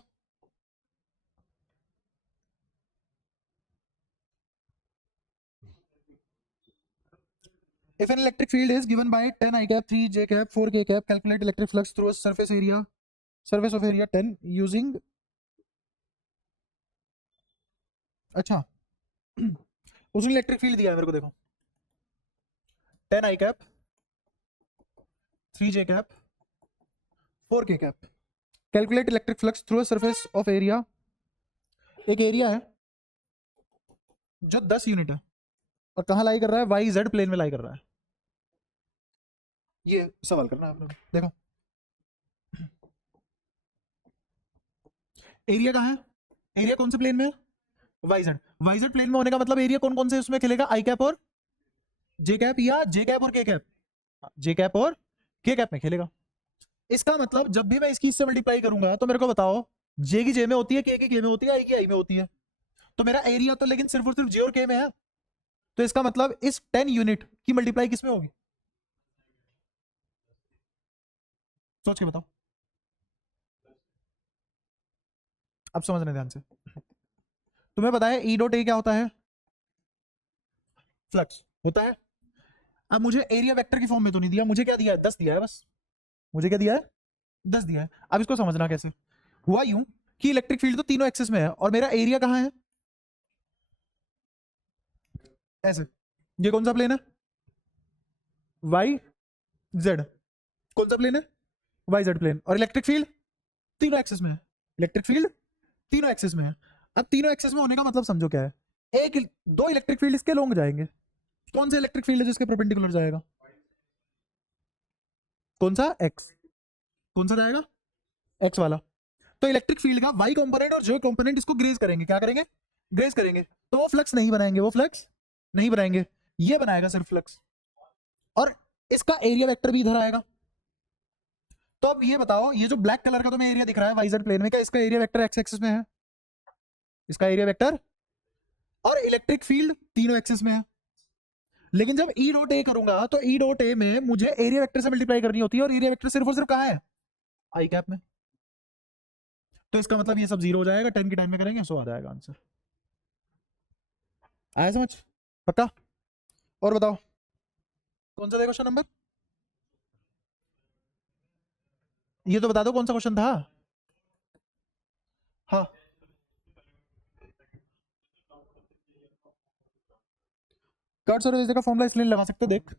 If an electric field is given by 10 I cap, 3 j cap, 4 k cap, calculate electric flux through a surface of area 10 using अच्छा उसने इलेक्ट्रिक फील्ड दिया है मेरे को, देखो 10 आई कैप, 3 जे कैप, 4 के cap. Calculate electric flux through a surface of area. एक area है जो 10 यूनिट है और कहाँ लाई कर रहा है, वाई जेड प्लेन में लाई कर रहा है। ये सवाल करना है आपने, देखो एरिया कहाँ है, एरिया कौन से प्लेन में है, वाई जेड प्लेन में होने का मतलब एरिया कौन कौन से उसमें खेलेगा, आई कैप और जे कैप, या जे कैप और के कैप, जे कैप और के कैप में खेलेगा। इसका मतलब जब भी मैं इसकी इससे मल्टीप्लाई करूंगा तो मेरे को बताओ, जे की जे में होती है, के की के में होती है, आई की आई में होती है, तो मेरा एरिया तो लेकिन सिर्फ और सिर्फ जे और के में है। तो इसका मतलब इस 10 यूनिट की मल्टीप्लाई किसमें होगी, सोच के बताओ, अब समझना ध्यान से। तुम्हें पता है ई डॉट ए क्या होता है, फ्लक्स होता है। अब मुझे एरिया वेक्टर की फॉर्म में तो नहीं दिया, मुझे क्या दिया है, 10 दिया है बस, मुझे क्या दिया है, 10 दिया है। अब इसको समझना कैसे, हुआ यूं कि इलेक्ट्रिक फील्ड तो तीनों एक्सिस में है और मेरा एरिया कहाँ है, ऐसे, ये कौन सा प्लेन है, वाई जेड, कौन सा प्लेन है, वाई जेड प्लेन, और इलेक्ट्रिक फील्ड तीनों एक्सिस में है, इलेक्ट्रिक फील्ड तीनों एक्सिस में है। अब तीनों एक्सिस में होने का मतलब समझो क्या है, एक दो इलेक्ट्रिक फील्ड इसके लॉन्ग जाएंगे, कौन सा इलेक्ट्रिक फील्ड है जिसके परपेंडिकुलर जाएगा, कौन सा, एक्स, कौन सा जाएगा, एक्स वाला। तो इलेक्ट्रिक फील्ड का वाई कंपोनेंट और जो कंपोनेंट इसको ग्रेज करेंगे, क्या करेंगे, ग्रेज करेंगे, तो वो फ्लक्स नहीं बनाएंगे, वो फ्लक्स नहीं बनाएंगे, ये बनाएगा सिर्फ फ्लक्स, और इसका एरिया वेक्टर भी इधर आएगा। तो अब ये बताओ, ये जो ब्लैक कलर का तुम्हें एरिया दिख रहा है वाईजेड प्लेन में, क्या इसका एरिया वेक्टर एक्स एक्सिस में है, इसका एरिया वेक्टर और इलेक्ट्रिक फील्ड तीनों एक्सिस में है। लेकिन जब ई डॉट ए करूंगा तो ई डॉट ए में मुझे एरिया वेक्टर से मल्टीप्लाई करनी होती है, और एरिया वेक्टर सिर्फ और सिर्फ कहाँ है, आई कैप में। तो इसका मतलब ये सब जीरो हो जाएगा, 10 की टाइम में करेंगे, सो आ जाएगा आंसर। आया समझ, पक्का। और बताओ कौन सा क्वेश्चन नंबर, ये तो बता दो कौन सा क्वेश्चन था। हाँ कर्ट सर्विस का फॉर्मूला इसलिए लगा सकते, देख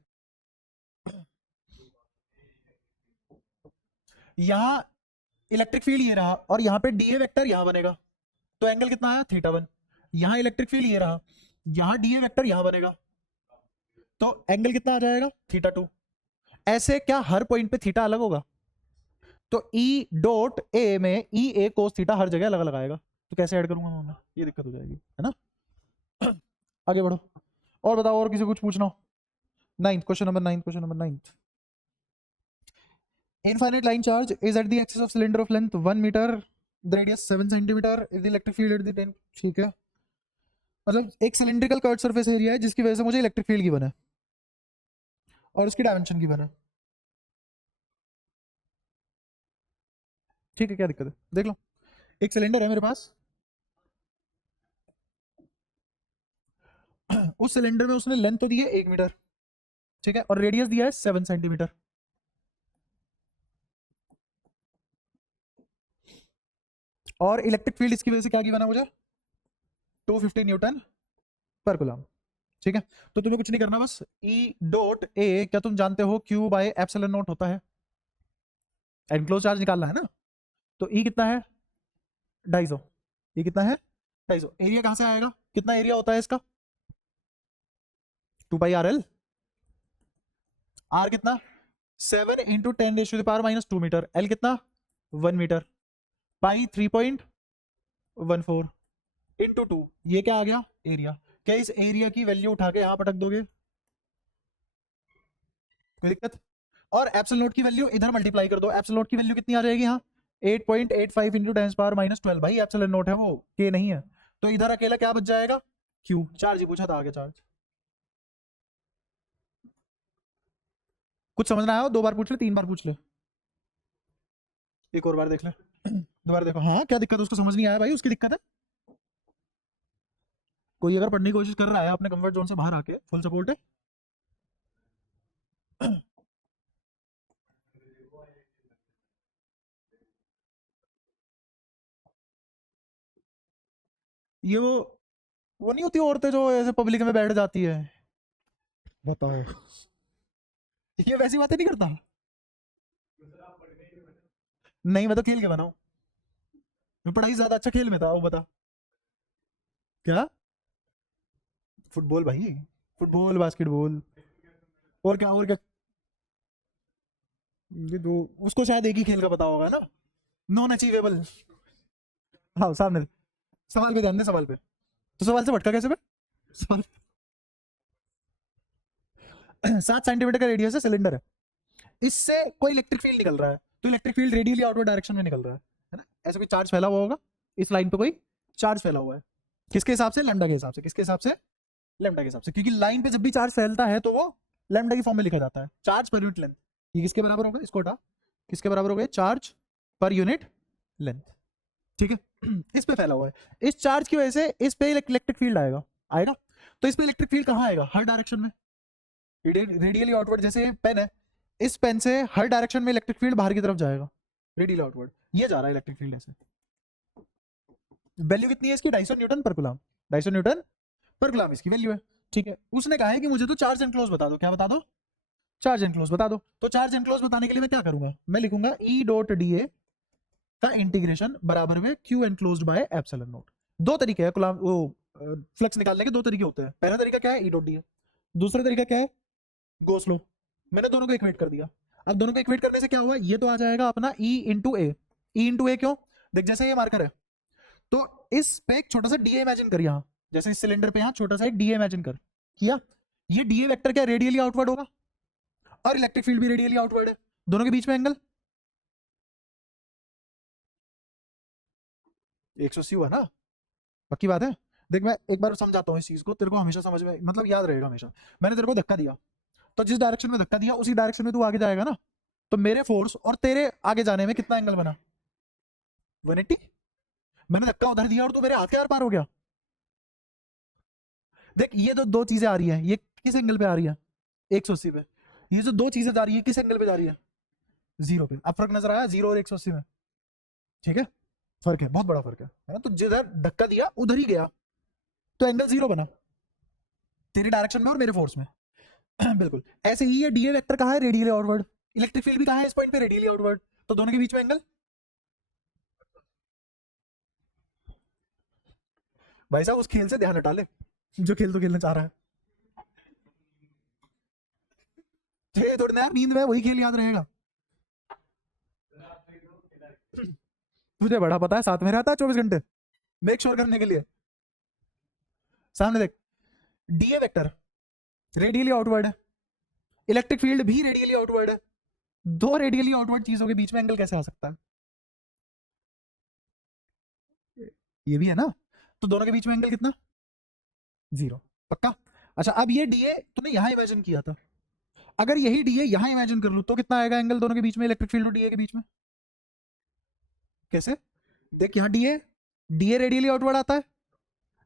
यहाँ इलेक्ट्रिक फील्ड ये रहा और यहाँ पे डीए वेक्टर यहाँ बनेगा, तो एंगल कितना आया, थीटा 1। यहाँ इलेक्ट्रिक फील्ड ये रहा, यहाँ डीए वेक्टर यहाँ बनेगा, तो एंगल कितना आ जाएगा, थीटा 2। ऐसे क्या हर पॉइंट पे थीटा अलग होगा, तो ई डॉट ए में ई ए कोस थीटा हर जगह अलग अलग आएगा, तो कैसे ऐड करूंगा मैं उन्हें? ये दिक्कत हो जाएगी, है ना। आगे बढ़ो, और बताओ, और किसी को कुछ पूछना हो। Ninth question number, ninth question number, ninth. Infinite line charge is at the axis of cylinder of length 1 meter, the radius 7 centimeter, if the electric field at the 10, ठीक है। मतलब एक सिलिंड्रिकल कर्व सरफेस एरिया है जिसकी वजह से मुझे electric field given है और उसकी डायमेंशन गिवन है, ठीक है, क्या दिक्कत है, देख लो। एक सिलेंडर है मेरे पास, उस सिलेंडर में उसने लेंथ तो दी है 1 मीटर, ठीक है, और रेडियस दिया है 7 सेंटीमीटर। और इलेक्ट्रिक फील्ड इसकी वजह से क्या गिवन है मुझे, 250 न्यूटन पर कूलम, ठीक है। तो तुम्हें कुछ नहीं करना, बस ई डॉट ए, क्या तुम जानते हो क्यू बाय एप्सिलॉन नॉट होता है, एनक्लोज चार्ज निकालना है ना। तो ई कितना है, 250, ये कितना है, 250। एरिया कहां से आएगा, कितना एरिया होता है इसका, 2 पाई RL, आर कितना, 7 × 10⁻⁻²मीटर, एल कितना, 1 मीटर, पाई 3.14 × 2, ये क्या आ गया, एरिया। क्या इस एरिया की वैल्यू उठा के यहां पटक दोगे, कोई दिक्कत। और एप्सिलॉन नॉट की वैल्यू इधर मल्टीप्लाई कर दो, एप्सिलॉन नॉट की वैल्यू कितनी आ जाएगी यहाँ, 8.85 × 10⁻−12, भाई एप्सिलॉन नॉट है वो, के नहीं है। तो इधर अकेला क्या बच जाएगा, क्यू। चार्ज ही पूछा था, आगे चार्ज। कुछ समझना आया, 2 बार पूछ ले, 3 बार पूछ ले, एक और बार देख ले, 2 बार देखो। हाँ क्या दिक्कत है, उसको समझ नहीं आया भाई, उसकी दिक्कत है। कोई अगर पढ़ने की कोशिश कर रहा है अपने कंफर्ट जोन से बाहर आके, फुल सपोर्ट है। ये वो वो नहीं होती औरतें जो ऐसे पब्लिक में बैठ जाती है, बताओ। ये वैसी बातें नहीं करता। नहीं, मैं तो खेल के बनाऊं। मैं पढ़ाई से ज्यादा अच्छा खेल में था, वो बता। क्या? फुटबॉल भाई, फुटबॉल बास्केटबॉल। और क्या, और क्या? ये दो। उसको शायद एक ही खेल का पता होगा ना। Non achievable. हाँ सामने। सवाल पे ध्यान दे, सवाल पे। तो सवाल से भटका कैसे पे? सवाल। 7 सेंटीमीटर का रेडियस है, सिलेंडर है, इससे कोई इलेक्ट्रिक फील्ड निकल रहा है, तो electric field radially outward direction में निकल रहा है ना? ऐसा कोई चार्ज फैला हुआ होगा, इस लाइन पे कोई चार्ज फैला हुआ है, किसके हिसाब से? लैम्डा के हिसाब से। किसके हिसाब से? लैम्डा के हिसाब से, क्योंकि लाइन पे जब भी चार्ज फैलता है तो वो लैम्डा की फॉर्म में लिखा जाता है, चार्ज पर यूनिट लेंथ। ये किसके बराबर होगा? इसको हटा। किसके बराबर हो गए? Charge per unit length. ठीक है। इस पे फैला हुआ है, इस चार्ज की वजह से इस पे इलेक्ट्रिक फील्ड आएगा। आएगा। तो इस पे इलेक्ट्रिक फील्ड कहाँ आएगा? हर डायरेक्शन में, रेडियली आउटवर्ड। जैसे पेन है, इस पेन से हर डायरेक्शन में इलेक्ट्रिक फील्ड बाहर की तरफ जाएगा, रेडियली आउटवर्ड। ये जा रहा है इलेक्ट्रिक फील्ड ऐसे। वैल्यू कितनी है इसकी? 250 न्यूटन पर कूलम। 250 न्यूटन पर कूलम इसकी वैल्यू है। ठीक है। उसने कहा है कि मुझे तो चार्ज एनक्लोज बता दो। क्या बता दो? चार्ज एनक्लोज बता दो। तो चार्ज एनक्लोज बताने के लिए मैं क्या करूंगा? मैं लिखूंगा ई डॉट डी ए का इंटीग्रेशन बराबर में Q enclosed by epsilon not. दो तरीके हैं कूलम वो फ्लक्स निकालने के, दो तरीके होते हैं। पहला तरीका क्या है? E dot D A. दूसरा तरीका क्या है? Gauss law. मैंने दोनों को इक्वेट कर दिया। अब दोनों को इक्वेट करने से क्या हुआ? ये तो आ जाएगा अपना E इंटू ए। ई इंटू ए क्यों? देख, जैसे ये मार्कर है, तो इस पे एक छोटा सा डी इमेजिन कर यहां, जैसे इस सिलेंडर पे यहां छोटा सा एक डी इमेजिन कर। किया? ये डी वेक्टर क्या? रेडियली आउटवर्ड होगा, और इलेक्ट्रिक फील्ड भी रेडियली आउटवर्ड है। दोनों के बीच में एंगल 180 हुआ ना? पक्की बात है। देख, मैं एक बार समझाता हूँ इस चीज को, तेरे को हमेशा समझ में, मतलब याद रहेगा हमेशा। मैंने तेरे को धक्का दिया, तो जिस डायरेक्शन में धक्का दिया उसी डायरेक्शन में तू आगे जाएगा ना, तो मेरे फोर्स और तेरे आगे जाने में कितना एंगल बना? 180। मैंने धक्का उधर दिया और तू मेरे हाथ के आर पार हो गया। देख, ये तो दो चीजें आ रही है, ये किस एंगल पे आ रही है? 180 पे। ये जो दो चीजें जा रही है किस एंगल पे जा रही है? जीरो पे। अब फर्क नजर आया जीरो और 180 में? ठीक है, फर्क है, बहुत बड़ा फर्क है ना? तो जिधर धक्का दिया उधर ही गया, तो एंगल जीरो बना, तेरे डायरेक्शन में और मेरे फोर्स में। बिल्कुल ऐसे ही ये डीए वेक्टर कहाँ है? Radially outward. इलेक्ट्रिक फील्ड भी कहाँ है? इस पॉइंट पे, रेडियली आउटवर्ड। तो दोनों के बीच में एंगल, भाई साहब उस खेल से ध्यान हटा ले, जो खेल तो खेलना चाह रहा है। ये थोड़ी ना यार, नींद में वही खेल याद रहेगा। तुझे बड़ा पता है, साथ में रहता है 24 घंटे, मेक श्योर करने के लिए। सामने देख, डीए वेक्टर रेडियली आउटवर्ड है, इलेक्ट्रिक फील्ड भी रेडियली आउटवर्ड है। दो रेडियली आउटवर्ड चीजों के बीच में एंगल कैसे आ सकता है? ये भी है ना? तो दोनों के बीच में एंगल कितना? जीरो। पक्का? अच्छा, अब ये डीए तूने यहां इमेजिन किया था, अगर यही डीए यहां इमेजिन कर लूं तो कितना आएगा एंगल दोनों के बीच में, इलेक्ट्रिक फील्ड और डीए के बीच में? कैसे? देख, यहाँ डीए, डीए रेडियली आउटवर्ड आता है,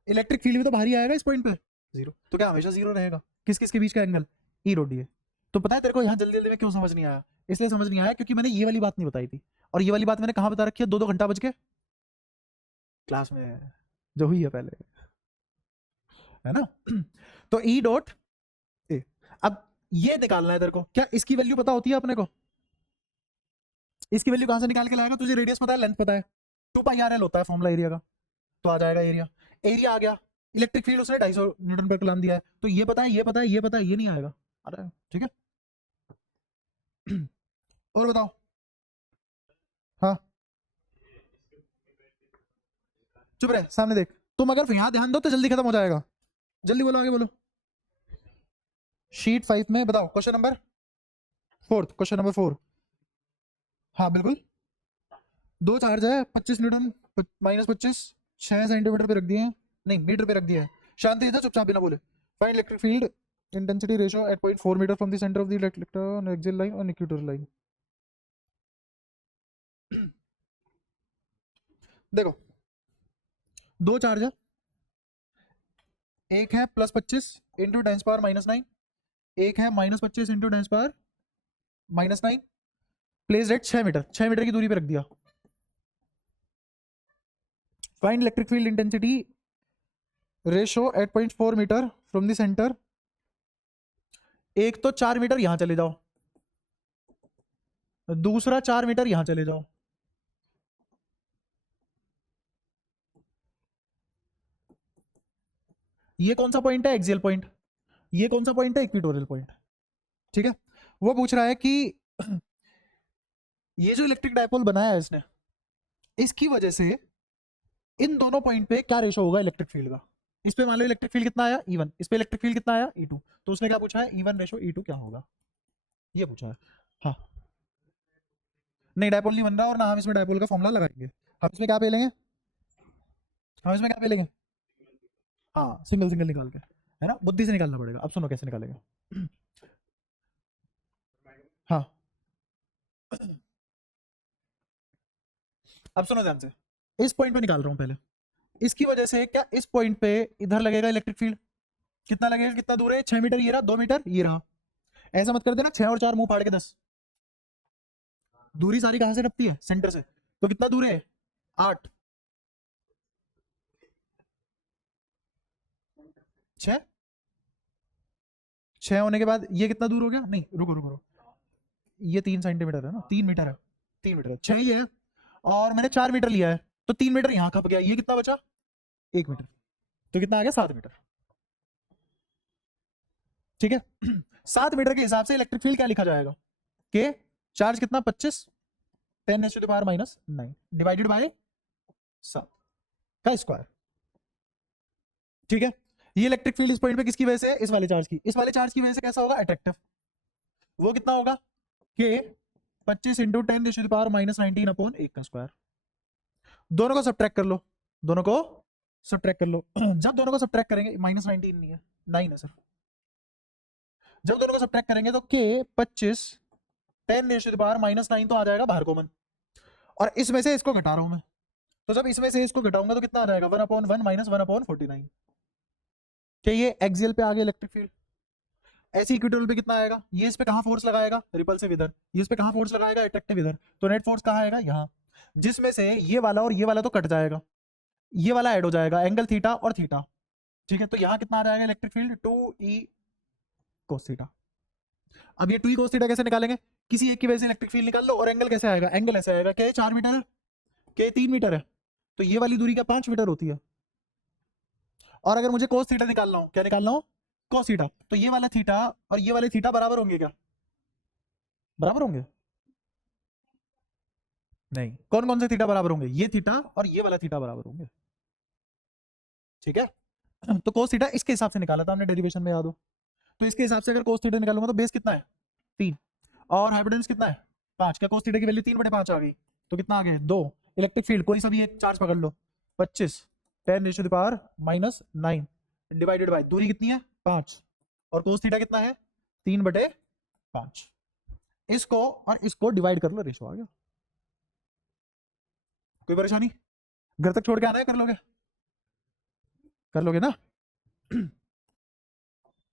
इलेक्ट्रिक फील्ड भी तो बाहर ही आएगा इस पॉइंट पे, जीरो। तो क्या हमेशा जीरो रहेगा? किस किस के बीच का एंगल? E dot DA. तो पता है तेरे को यहाँ जल्दी जल्दी में क्यों समझ नहीं आया? इसलिए समझ नहीं आया क्योंकि मैंने ये वाली बात नहीं बताई थी, और ये वाली बात मैंने कहाँ बता रखी है? 2-2 घंटा बज के क्लास में जो हुई है पहले, है ना? तो ई डॉट ए। अब ये निकालना है तेरे को, क्या इसकी वैल्यू पता होती है अपने को? इसकी वैल्यू कहां से निकाल के लाएगा? तुझे रेडियस पता है, लेंथ पता है, 2πr l होता है फॉर्मूला एरिया का, तो आ जाएगा एरिया। एरिया आ गया, इलेक्ट्रिक फील्ड उसने 250 न्यूटन पर कूलम दिया है, तो ये पता है, ये पता है, ये पता है, ये नहीं आएगा। आ रहा है? ठीक है। और बताओ। हाँ, चुप रहे, सामने देख। तुम अगर यहाँ ध्यान दो तो जल्दी खत्म हो जाएगा। जल्दी बोलो, आगे बोलो। शीट 5 में बताओ, क्वेश्चन नंबर 4, क्वेश्चन नंबर 4। हाँ बिल्कुल। दो चार्ज है, 25 न्यूटन, -25, 6 सेंटीमीटर पे रख दिए हैं, नहीं मीटर पे रख दिया है। शांति से चुपचाप बिना बोले। Find electric field intensity ratio at 0.4 metre from the centre of the electron axial line और इक्वेटर लाइन। देखो, दो चार्ज है, एक है +25 इंटू 10⁻⁻9, एक है -25 into 10⁻⁻9, place at 6 metre, 6 metre की दूरी पे रख दिया। Find electric field intensity ratio 8.4 metre from the centre. एक तो 4 मीटर यहां चले जाओ, दूसरा 4 मीटर यहां चले जाओ। ये कौन सा पॉइंट है? Axial point. ये कौन सा पॉइंट है? Equatorial point. ठीक है, वो पूछ रहा है कि ये जो इलेक्ट्रिक डायपोल बनाया है इसने, इसकी वजह से इन दोनों पॉइंट पे क्या रेशो होगा इलेक्ट्रिक फील्ड का? इस पे मान लो इलेक्ट्रिक फील्ड कितना आया E1, इस पे इलेक्ट्रिक फील्ड कितना आया E2, तो उसने क्या पूछा है E1 रेशो E2 क्या होगा, ये पूछा है। हाँ, नहीं डायपोल नहीं बन रहा और ना हम इसमें डायपोल का फॉर्मूला लगाएंगे। हम इसमें क्या पे लेंगे? हम इसमें क्या पे लेंगे? हाँ, सिंगल सिंगल निकाल के, है ना, बुद्धि से निकालना पड़ेगा। अब सुनो कैसे निकालेगा। हाँ, अब सुनो ध्यान से, इस पॉइंट पे निकाल रहा हूं पहले। इसकी वजह से क्या इस पॉइंट पे इधर लगेगा इलेक्ट्रिक फील्ड? कितना लगेगा? कितना दूर है? 6 मीटर ये रहा, 2 मीटर ये रहा। ऐसा मत कर देना 6 और 4 मुंह फाड़ के 10। दूरी सारी कहां से नपती है? सेंटर से। तो कितना दूर है? 8। 6। 6 होने के बाद ये कितना दूर हो गया? नहीं रुको रुको रुको, ये 3 सेंटीमीटर है ना, 3 मीटर है। 3 मीटर है, 6 ये है, और मैंने 4 मीटर लिया है, तो 3 मीटर यहाँ खप गया, ये कितना बचा? 1 मीटर। तो कितना आ गया? 7 मीटर। ठीक है। 7 मीटर के हिसाब से इलेक्ट्रिक फील्ड क्या लिखा जाएगा? के चार्ज कितना? 25, 10⁻⁻9 डिवाइडेड बाय 7 का स्क्वायर। ठीक है, ये इलेक्ट्रिक फील्ड इस पॉइंट पे किसकी वजह से? इस वाले चार्ज की। इस वाले चार्ज की वजह से कैसा होगा? अट्रैक्टिव। वो कितना होगा? के 25 × 10⁻⁻19 का स्क्वायर। दोनों को सब्ट्रैक्ट कर लो, दोनों को सब्ट्रैक्ट कर लो। जब दोनों को सब्ट्रैक्ट करेंगे, -19 नहीं है, 9 है सर। जब दोनों को सब्ट्रैक्ट करेंगे तो के 25 10⁻⁻9 तो आ जाएगा बाहर कॉमन, और इसमें से इसको घटा रहा हूं मैं, तो जब इसमें से इसको घटाऊंगा तो कितना आ जाएगा? 1/1 -1/49। क्या ये एक्सियल पे आ गया इलेक्ट्रिक फील्ड? ऐसे इक्वेटोरियल पे कितना आएगा? ये इस पे कहां फोर्स लगाएगा? रिपल्सिव इधर। ये इस पे कहां फोर्स लगाएगा? अट्रैक्टिव इधर। तो नेट फोर्स कहां आएगा? यहाँ, जिसमें से ये वाला और ये वाला तो कट जाएगा, ये वाला ऐड हो जाएगा, एंगल थीटा और थीटा। ठीक है, तो यहाँ कितना आ जाएगा electric field? 2E cos theta. अब ये 2E cos थीटा कैसे निकालेंगे? किसी एक की वजह से इलेक्ट्रिक फील्ड निकाल लो, और एंगल कैसे आएगा? एंगल ऐसे आएगा कि 4 मीटर है, के 3 मीटर है, तो ये वाली दूरी क्या 5 मीटर होती है? और अगर मुझे cos थीटा निकालना हो, क्या निकालना हो? cos थीटा, तो ये वाला थीटा और ये वाले थीटा बराबर होंगे क्या? बराबर होंगे? नहीं। कौन कौन से थीटा बराबर होंगे? ये थीटा और ये वाला थीटा बराबर होंगे। ठीक है, तो cos थीटा इसके हिसाब से निकाला था हमने, डेरिवेशन में याद हो, तो इसके हिसाब से अगर cos थीटा निकालूंगा तो बेस कितना है? 3, और हाइपोटेन्यूज कितना है? 5। क्या cos थीटा की वैल्यू 3/5 आ गई? तो कितना आ गया? 2। इलेक्ट्रिक फील्ड कोई सा भी एक चार्ज पकड़ लो, 25 10⁻⁻9 डिवाइडेड बाय दूरी कितनी है? 5, और cos थीटा कितना है? 3/5। इसको और इसको डिवाइड कर लो, रेशो आ गया। कोई परेशानी? घर तक छोड़ के आना है, कर लोगे? कर लोगे ना?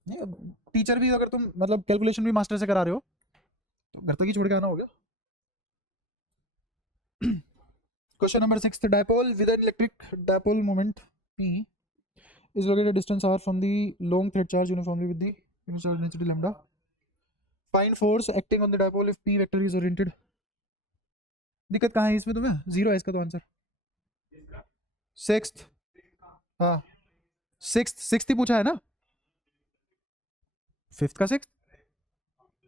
नहीं, टीचर भी अगर तुम मतलब कैलकुलेशन भी मास्टर से करा रहे हो तो घर तक ही छोड़ के आना होगा। Question number 6, dipole with an electric dipole moment P is located at distance r from the long thread charge uniformly with the unit charge density lambda. Find force acting on the dipole if P vector is oriented. दिक्कत कहाँ है इसमें तुम्हें? 0 है इसका तो answer. 6th, हाँ 6th ही पूछा है ना, 5th का 6th,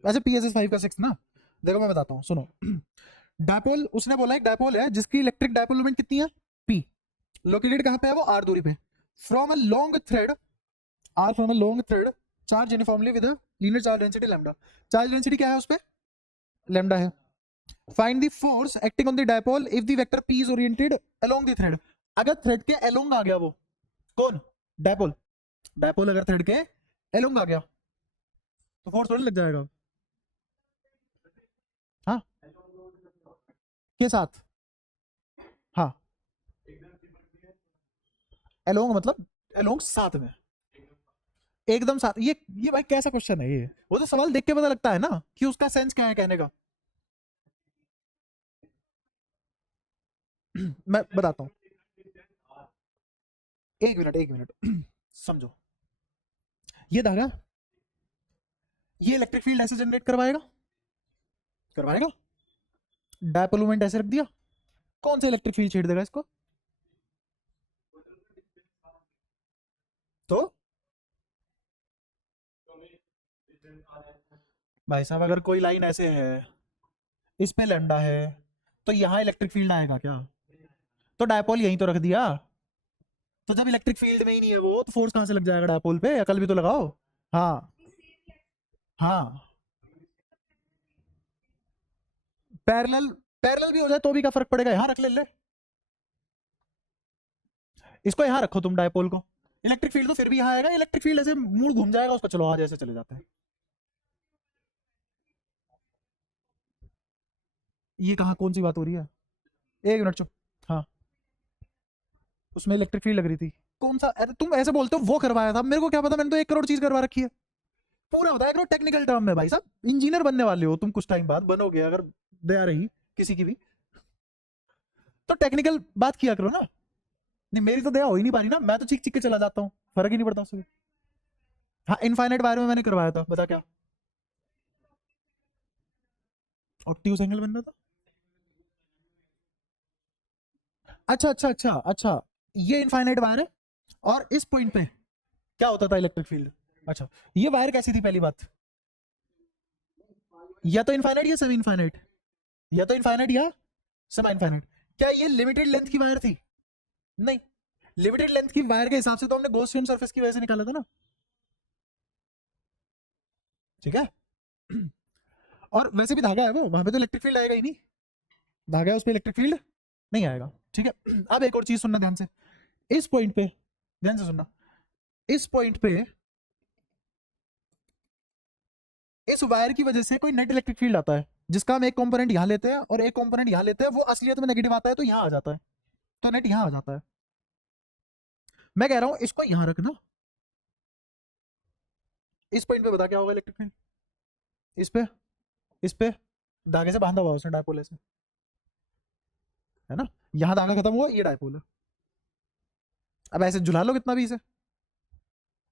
अच्छा PSS 5 का 6th ना। देखो मैं बताता हूँ, सुनो। डायपोल उसने बोला एक डायपोल है जिसकी इलेक्ट्रिक डायपोल मोमेंट कितनी है? P। लोकेटेड कहाँ पे है वो? r दूरी पे। From a long thread, r from a long thread charge uniformly with linear charge density lambda. Charge density क्या है उस पे? लैम्डा है। Find the force acting on the dipole if the vector P is oriented along the thread. अगर thread के along आ गया वो, कौन? डायपोल। डायपोल अगर थ्रेड के अलोंग आ गया तो फोर्स थोड़ी लग जाएगा। हाँ, के साथ, हाँ अलोंग मतलब अलोंग साथ में, एकदम साथ। ये भाई कैसा क्वेश्चन है ये? वो तो सवाल देख के पता लगता है ना कि उसका सेंस क्या है कहने का। मैं बताता हूँ, एक मिनट एक मिनट समझो, ये धागा ये इलेक्ट्रिक फील्ड ऐसे जनरेट करवाएगा, करवाएगा, डायपोल मोमेंट ऐसे रख दिया, कौन सा इलेक्ट्रिक फील्ड छेड़ देगा इसको? तो भाई साहब अगर कोई लाइन ऐसे है, इस पे लैम्डा है, तो यहाँ इलेक्ट्रिक फील्ड आएगा क्या? तो डायपोल यहीं तो रख दिया, तो जब इलेक्ट्रिक फील्ड में ही नहीं है वो, तो फोर्स कहाँ से लग जाएगा डायपोल पे? अकल भी तो लगाओ। हाँ हाँ, पैरेलल, पैरेलल भी हो जाए तो भी क्या फर्क पड़ेगा, यहाँ रख ले ले, इसको यहाँ रखो तुम डायपोल को, इलेक्ट्रिक फील्ड तो फिर भी यहाँ आएगा, इलेक्ट्रिक फील्ड ऐसे मूड घूम जाएगा उसका, चलो आज ऐसे चले जाते हैं। ये कहाँ कौन सी बात हो रही है? एक मिनट चुप। हाँ, उसमें इलेक्ट्रिक फील्ड लग रही थी, कौन सा? अरे तुम ऐसे बोलते हो वो करवाया था, मेरे को क्या पता, मैंने तो 1 करोड़ चीज करवा रखी है। पूरा बताया करो टेक्निकल टर्म में, भाई साहब इंजीनियर बनने वाले हो तुम, कुछ टाइम बाद बनोगे अगर दया रही किसी की भी, तो टेक्निकल बात किया करो ना। नहीं मेरी तो दया हो ही नहीं पा रही ना, मैं तो चीख चीख के चला जाता हूँ, फर्क ही नहीं पड़ता उससे। हाँ इनफाइनाइट वायर में मैंने करवाया था, बता क्या? ऑब्ट्यूज एंगल बन रहा था। अच्छा अच्छा अच्छा अच्छा, ये इनफाइनाइट वायर है, और इस पॉइंट पे क्या होता था इलेक्ट्रिक फील्ड? अच्छा, ये वायर कैसी थी पहली बात? या तो इनफाइनाइट या सेमी इनफाइनाइट, या तो इनफाइनाइट या सेमी इनफाइनाइट। क्या ये लिमिटेड लेंथ की वायर थी? नहीं, लिमिटेड लेंथ की वायर के हिसाब से तो हमने गॉसियन सरफेस की वजह से निकाला था ना, ठीक है। और वैसे भी धागा है वो, वहां पे तो इलेक्ट्रिक फील्ड आएगा ही नहीं, धागा है उस पर इलेक्ट्रिक फील्ड नहीं आएगा, ठीक है। अब एक और चीज सुनना ध्यान से, इस पॉइंट पे ध्यान से सुनना, इस पॉइंट पे इस वायर की वजह से कोई नेट इलेक्ट्रिक फील्ड आता है, जिसका हम एक कंपोनेंट यहां लेते हैं और एक कंपोनेंट यहां लेते हैं, वो असलियत में नेगेटिव आता है तो यहां आ जाता है, तो नेट यहां आ जाता है। मैं कह रहा हूं इसको यहां रखना, इस पॉइंट पे बता क्या होगा इलेक्ट्रिक फील्ड, इस पे, इस पे धागे से बांधा हुआ उसने डायपोल से, है ना, यहां धागा खत्म हुआ, ये डायपोल है। अब ऐसे झुला लो कितना भी इसे,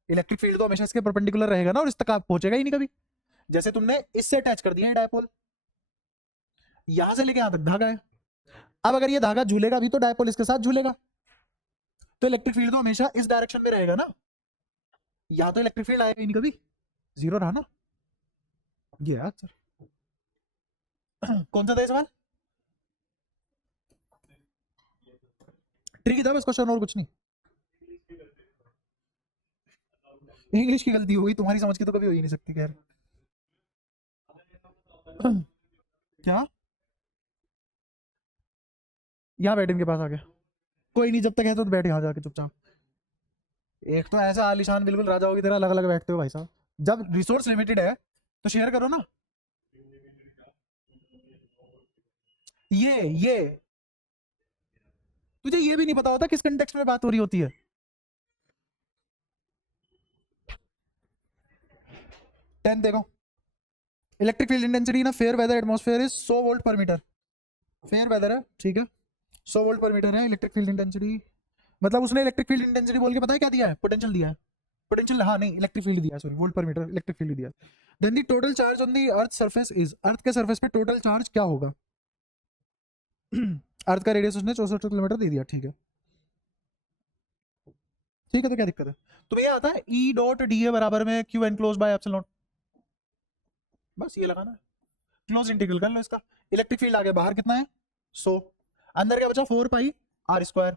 इलेक्ट्रिक फील्ड तो हमेशा इसके परपेंडिकुलर रहेगा ना, और इस तक आप पहुंचेगा ही नहीं कभी। जैसे तुमने इससे अटैच कर दिया है डायपोल, यहां से लेके यहां तक धागा है, अब अगर ये धागा झूलेगा भी तो डायपोल इसके साथ झूलेगा, तो इलेक्ट्रिक फील्ड तो हमेशा इस डायरेक्शन में रहेगा ना, यहाँ तो इलेक्ट्रिक फील्ड आएगा ही नहीं कभी, जीरो रहा ना। ये आंसर कौन सा था इस सवाल? ट्रिकी था बस क्वेश्चन, और कुछ नहीं। इंग्लिश की गलती होगी, तुम्हारी समझ की तो कभी हो ही नहीं सकती, खैर। क्या? यहाँ बैठ इनके पास आ गया, कोई नहीं, जब तक है तो बैठ यहाँ जाके चुपचाप। एक तो ऐसा आलिशान बिल्कुल राजाओं की तरह अलग अलग बैठते हो भाई साहब, जब रिसोर्स लिमिटेड है तो शेयर करो ना। ये तुझे ये भी नहीं पता होता किस कंटेक्स्ट में बात हो रही होती है। टेन देखो, इलेक्ट्रिक फील्ड इंटेंसिटी ना fair weather atmosphere is 100 volt per metre, fair weather है ठीक है, 100 वोल्ट पर मीटर है इलेक्ट्रिक फील्ड इंटेंसिटी, मतलब उसने इलेक्ट्रिक फील्ड इंटेंसिटी बोल के पता है क्या दिया है? पोटेंशियल दिया है, पोटेंशियल, हाँ नहीं इलेक्ट्रिक फील्ड दिया है, sorry volt per metre electric field दिया है। Then the total charge on the earth surface is, earth के सरफेस पे टोटल चार्ज क्या होगा? अर्थ का रेडियस उसने 64 किलोमीटर दे दिया, ठीक है, ठीक है, तो क्या दिक्कत है? तुम्हें ये आता है ई डॉट डी ए बराबर में क्यू एनक्लोज बाय एप्सिलॉन, बस ये लगाना है, क्लोज इंटीग्रल कर लो इसका। इलेक्ट्रिक फील्ड आ गया बाहर कितना है 100, अंदर क्या बचा 4 पाई आर स्क्वायर,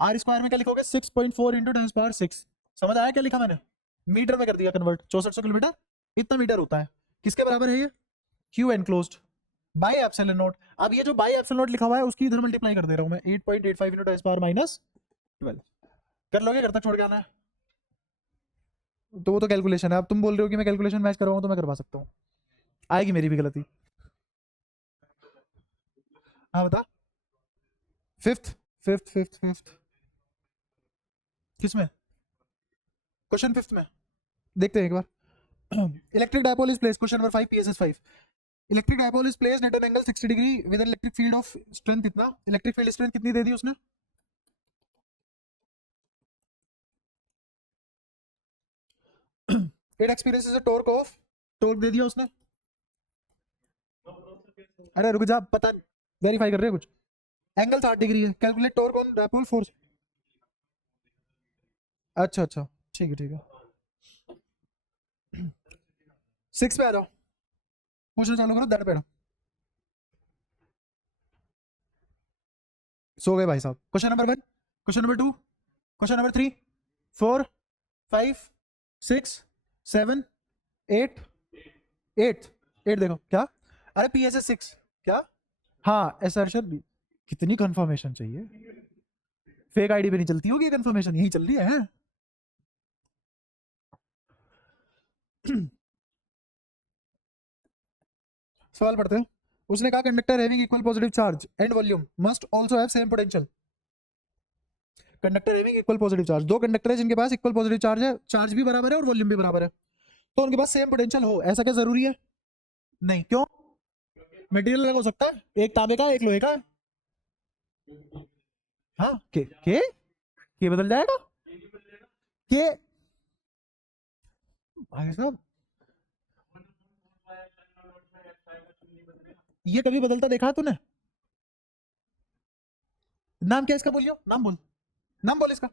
आर स्क्वायर में क्या लिखोगे 6.4 इंटू 10⁻6, समझ आया क्या लिखा मैंने? मीटर में कर दिया कन्वर्ट, 6400 किलोमीटर इतना मीटर होता है, किसके बराबर है ये? Q enclosed by epsilon not. अब ये जो बाय एप्सिलॉन नॉट लिखा हुआ है उसकी इधर मल्टीप्लाई कर दे रहा हूं मैं, 8.85 इंटू 10⁻12, कर लोगे? घर तक छोड़ के आना है, तो वो तो कैलकुलेशन है, अब तुम बोल रहे हो कि मैं कैलकुलेशन मैच करवाऊं तो मैं करवा सकता हूँ, आएगी मेरी भी गलती। हाँ बता, फिफ्थ फिफ्थ फिफ्थ फिफ्थ किसमें? क्वेश्चन फिफ्थ में देखते हैं एक बार। Electric dipole is place, question number 5 PSS 5, electric dipole is placed at an angle 60 degree with an electric field of strength इतना, इलेक्ट्रिक फील्ड स्ट्रेंथ कितनी दे दी उसने? इट एक्सपीरियंसेस अ टॉर्क दे दिया उसने। अरे रुक जा, पता वेरीफाई कर रहे हैं कुछ। एंगल 60 डिग्री है, calculate torque on dipole force. अच्छा अच्छा, ठीक है ठीक है। 6 पे आ जाओ, पूछना चालू करो दैट पे। सो गए भाई साहब। Question number 1, question number 2, question number 3, 4, 5, 6, 7, 8, 8, 8 देखो क्या। अरे PSS 6 क्या। हाँ असर्शन, कितनी कंफर्मेशन चाहिए, फेक आईडी पे नहीं चलती होगी कंफर्मेशन, यही चल रही है। सवाल पढ़ते हैं। उसने कहा conductor having equal positive charge and volume must also have same potential. Conductor having equal positive charge, दो कंडक्टर है जिनके पास इक्वल पॉजिटिव चार्ज है, चार्ज भी बराबर है और वॉल्यूम भी बराबर है, तो उनके पास सेम पोटेंशियल हो, ऐसा क्या जरूरी है? नहीं, क्यों? मटेरियल अलग हो सकता है, एक तांबे का एक लोहे का। हाँ के बदल जाएगा के भाई साहब, ये कभी बदलता देखा है तूने? नाम क्या है इसका, बोलियो नाम बोल, नाम बोल इसका।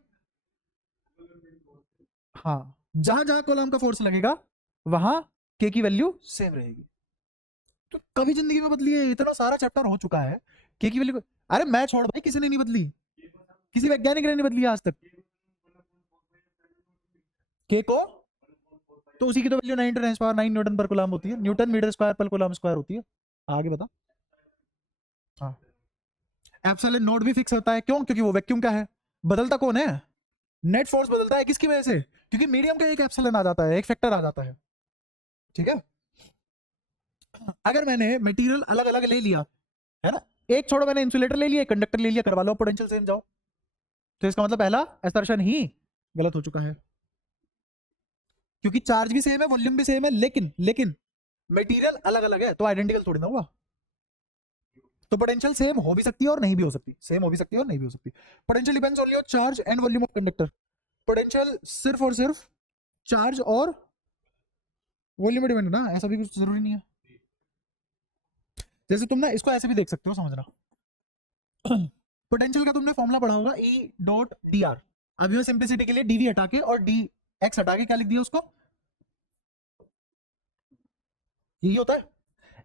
हाँ, जहां जहां कोलम का फोर्स लगेगा वहां के की वैल्यू सेम रहेगी। तो कभी जिंदगी में बदली है? इतना सारा चैप्टर हो चुका है, के की वैल्यू। अरे मैं छोड़ भाई, किसी ने नहीं बदली, किसी वैज्ञानिक ने नहीं बदली आज तक के को। तो उसी की तो वैल्यू 9 × 10⁹ न्यूटन पर कूलम होती है, न्यूटन मीटर स्क्वायर पर कूलम स्क्वायर होती है। आगे बता। हाँ, एप्सिलॉन नोट भी फिक्स होता है, क्यों? क्योंकि वो वैक्यूम का है। बदलता कौन है? नेट फोर्स बदलता है, किसकी वजह से? क्योंकि मीडियम का एक एप्सिलॉन आ जाता है, एक फैक्टर आ जाता है। ठीक है, अगर मैंने मटेरियल अलग अलग ले लिया है ना, एक छोड़ो, मैंने इंसुलेटर ले लिया, कंडक्टर ले लिया, करवा लो पोटेंशियल सेम, जाओ। तो इसका मतलब पहला असर्शन ही गलत हो चुका है, क्योंकि चार्ज भी सेम है, वॉल्यूम भी सेम है, लेकिन लेकिन मटेरियल अलग अलग है, तो आइडेंटिकल थोड़ी ना हुआ। तो पोटेंशियल सेम हो भी सकती है और नहीं भी हो सकती, सेम हो भी सकती है और नहीं भी हो सकती। Potential depends only on charge and volume of conductor. Potential सिर्फ और सिर्फ चार्ज और वॉल्यूम में डिपेंड ना, ऐसा भी कुछ जरूरी नहीं है। जैसे तुम ना इसको ऐसे भी देख सकते हो, समझना। पोटेंशियल का तुमने फॉर्मूला पढ़ा होगा, E.dr। अभी मैं सिंप्लिसिटी के लिए dv हटा के और dx हटा के क्या लिख दिया उसको, यही होता है।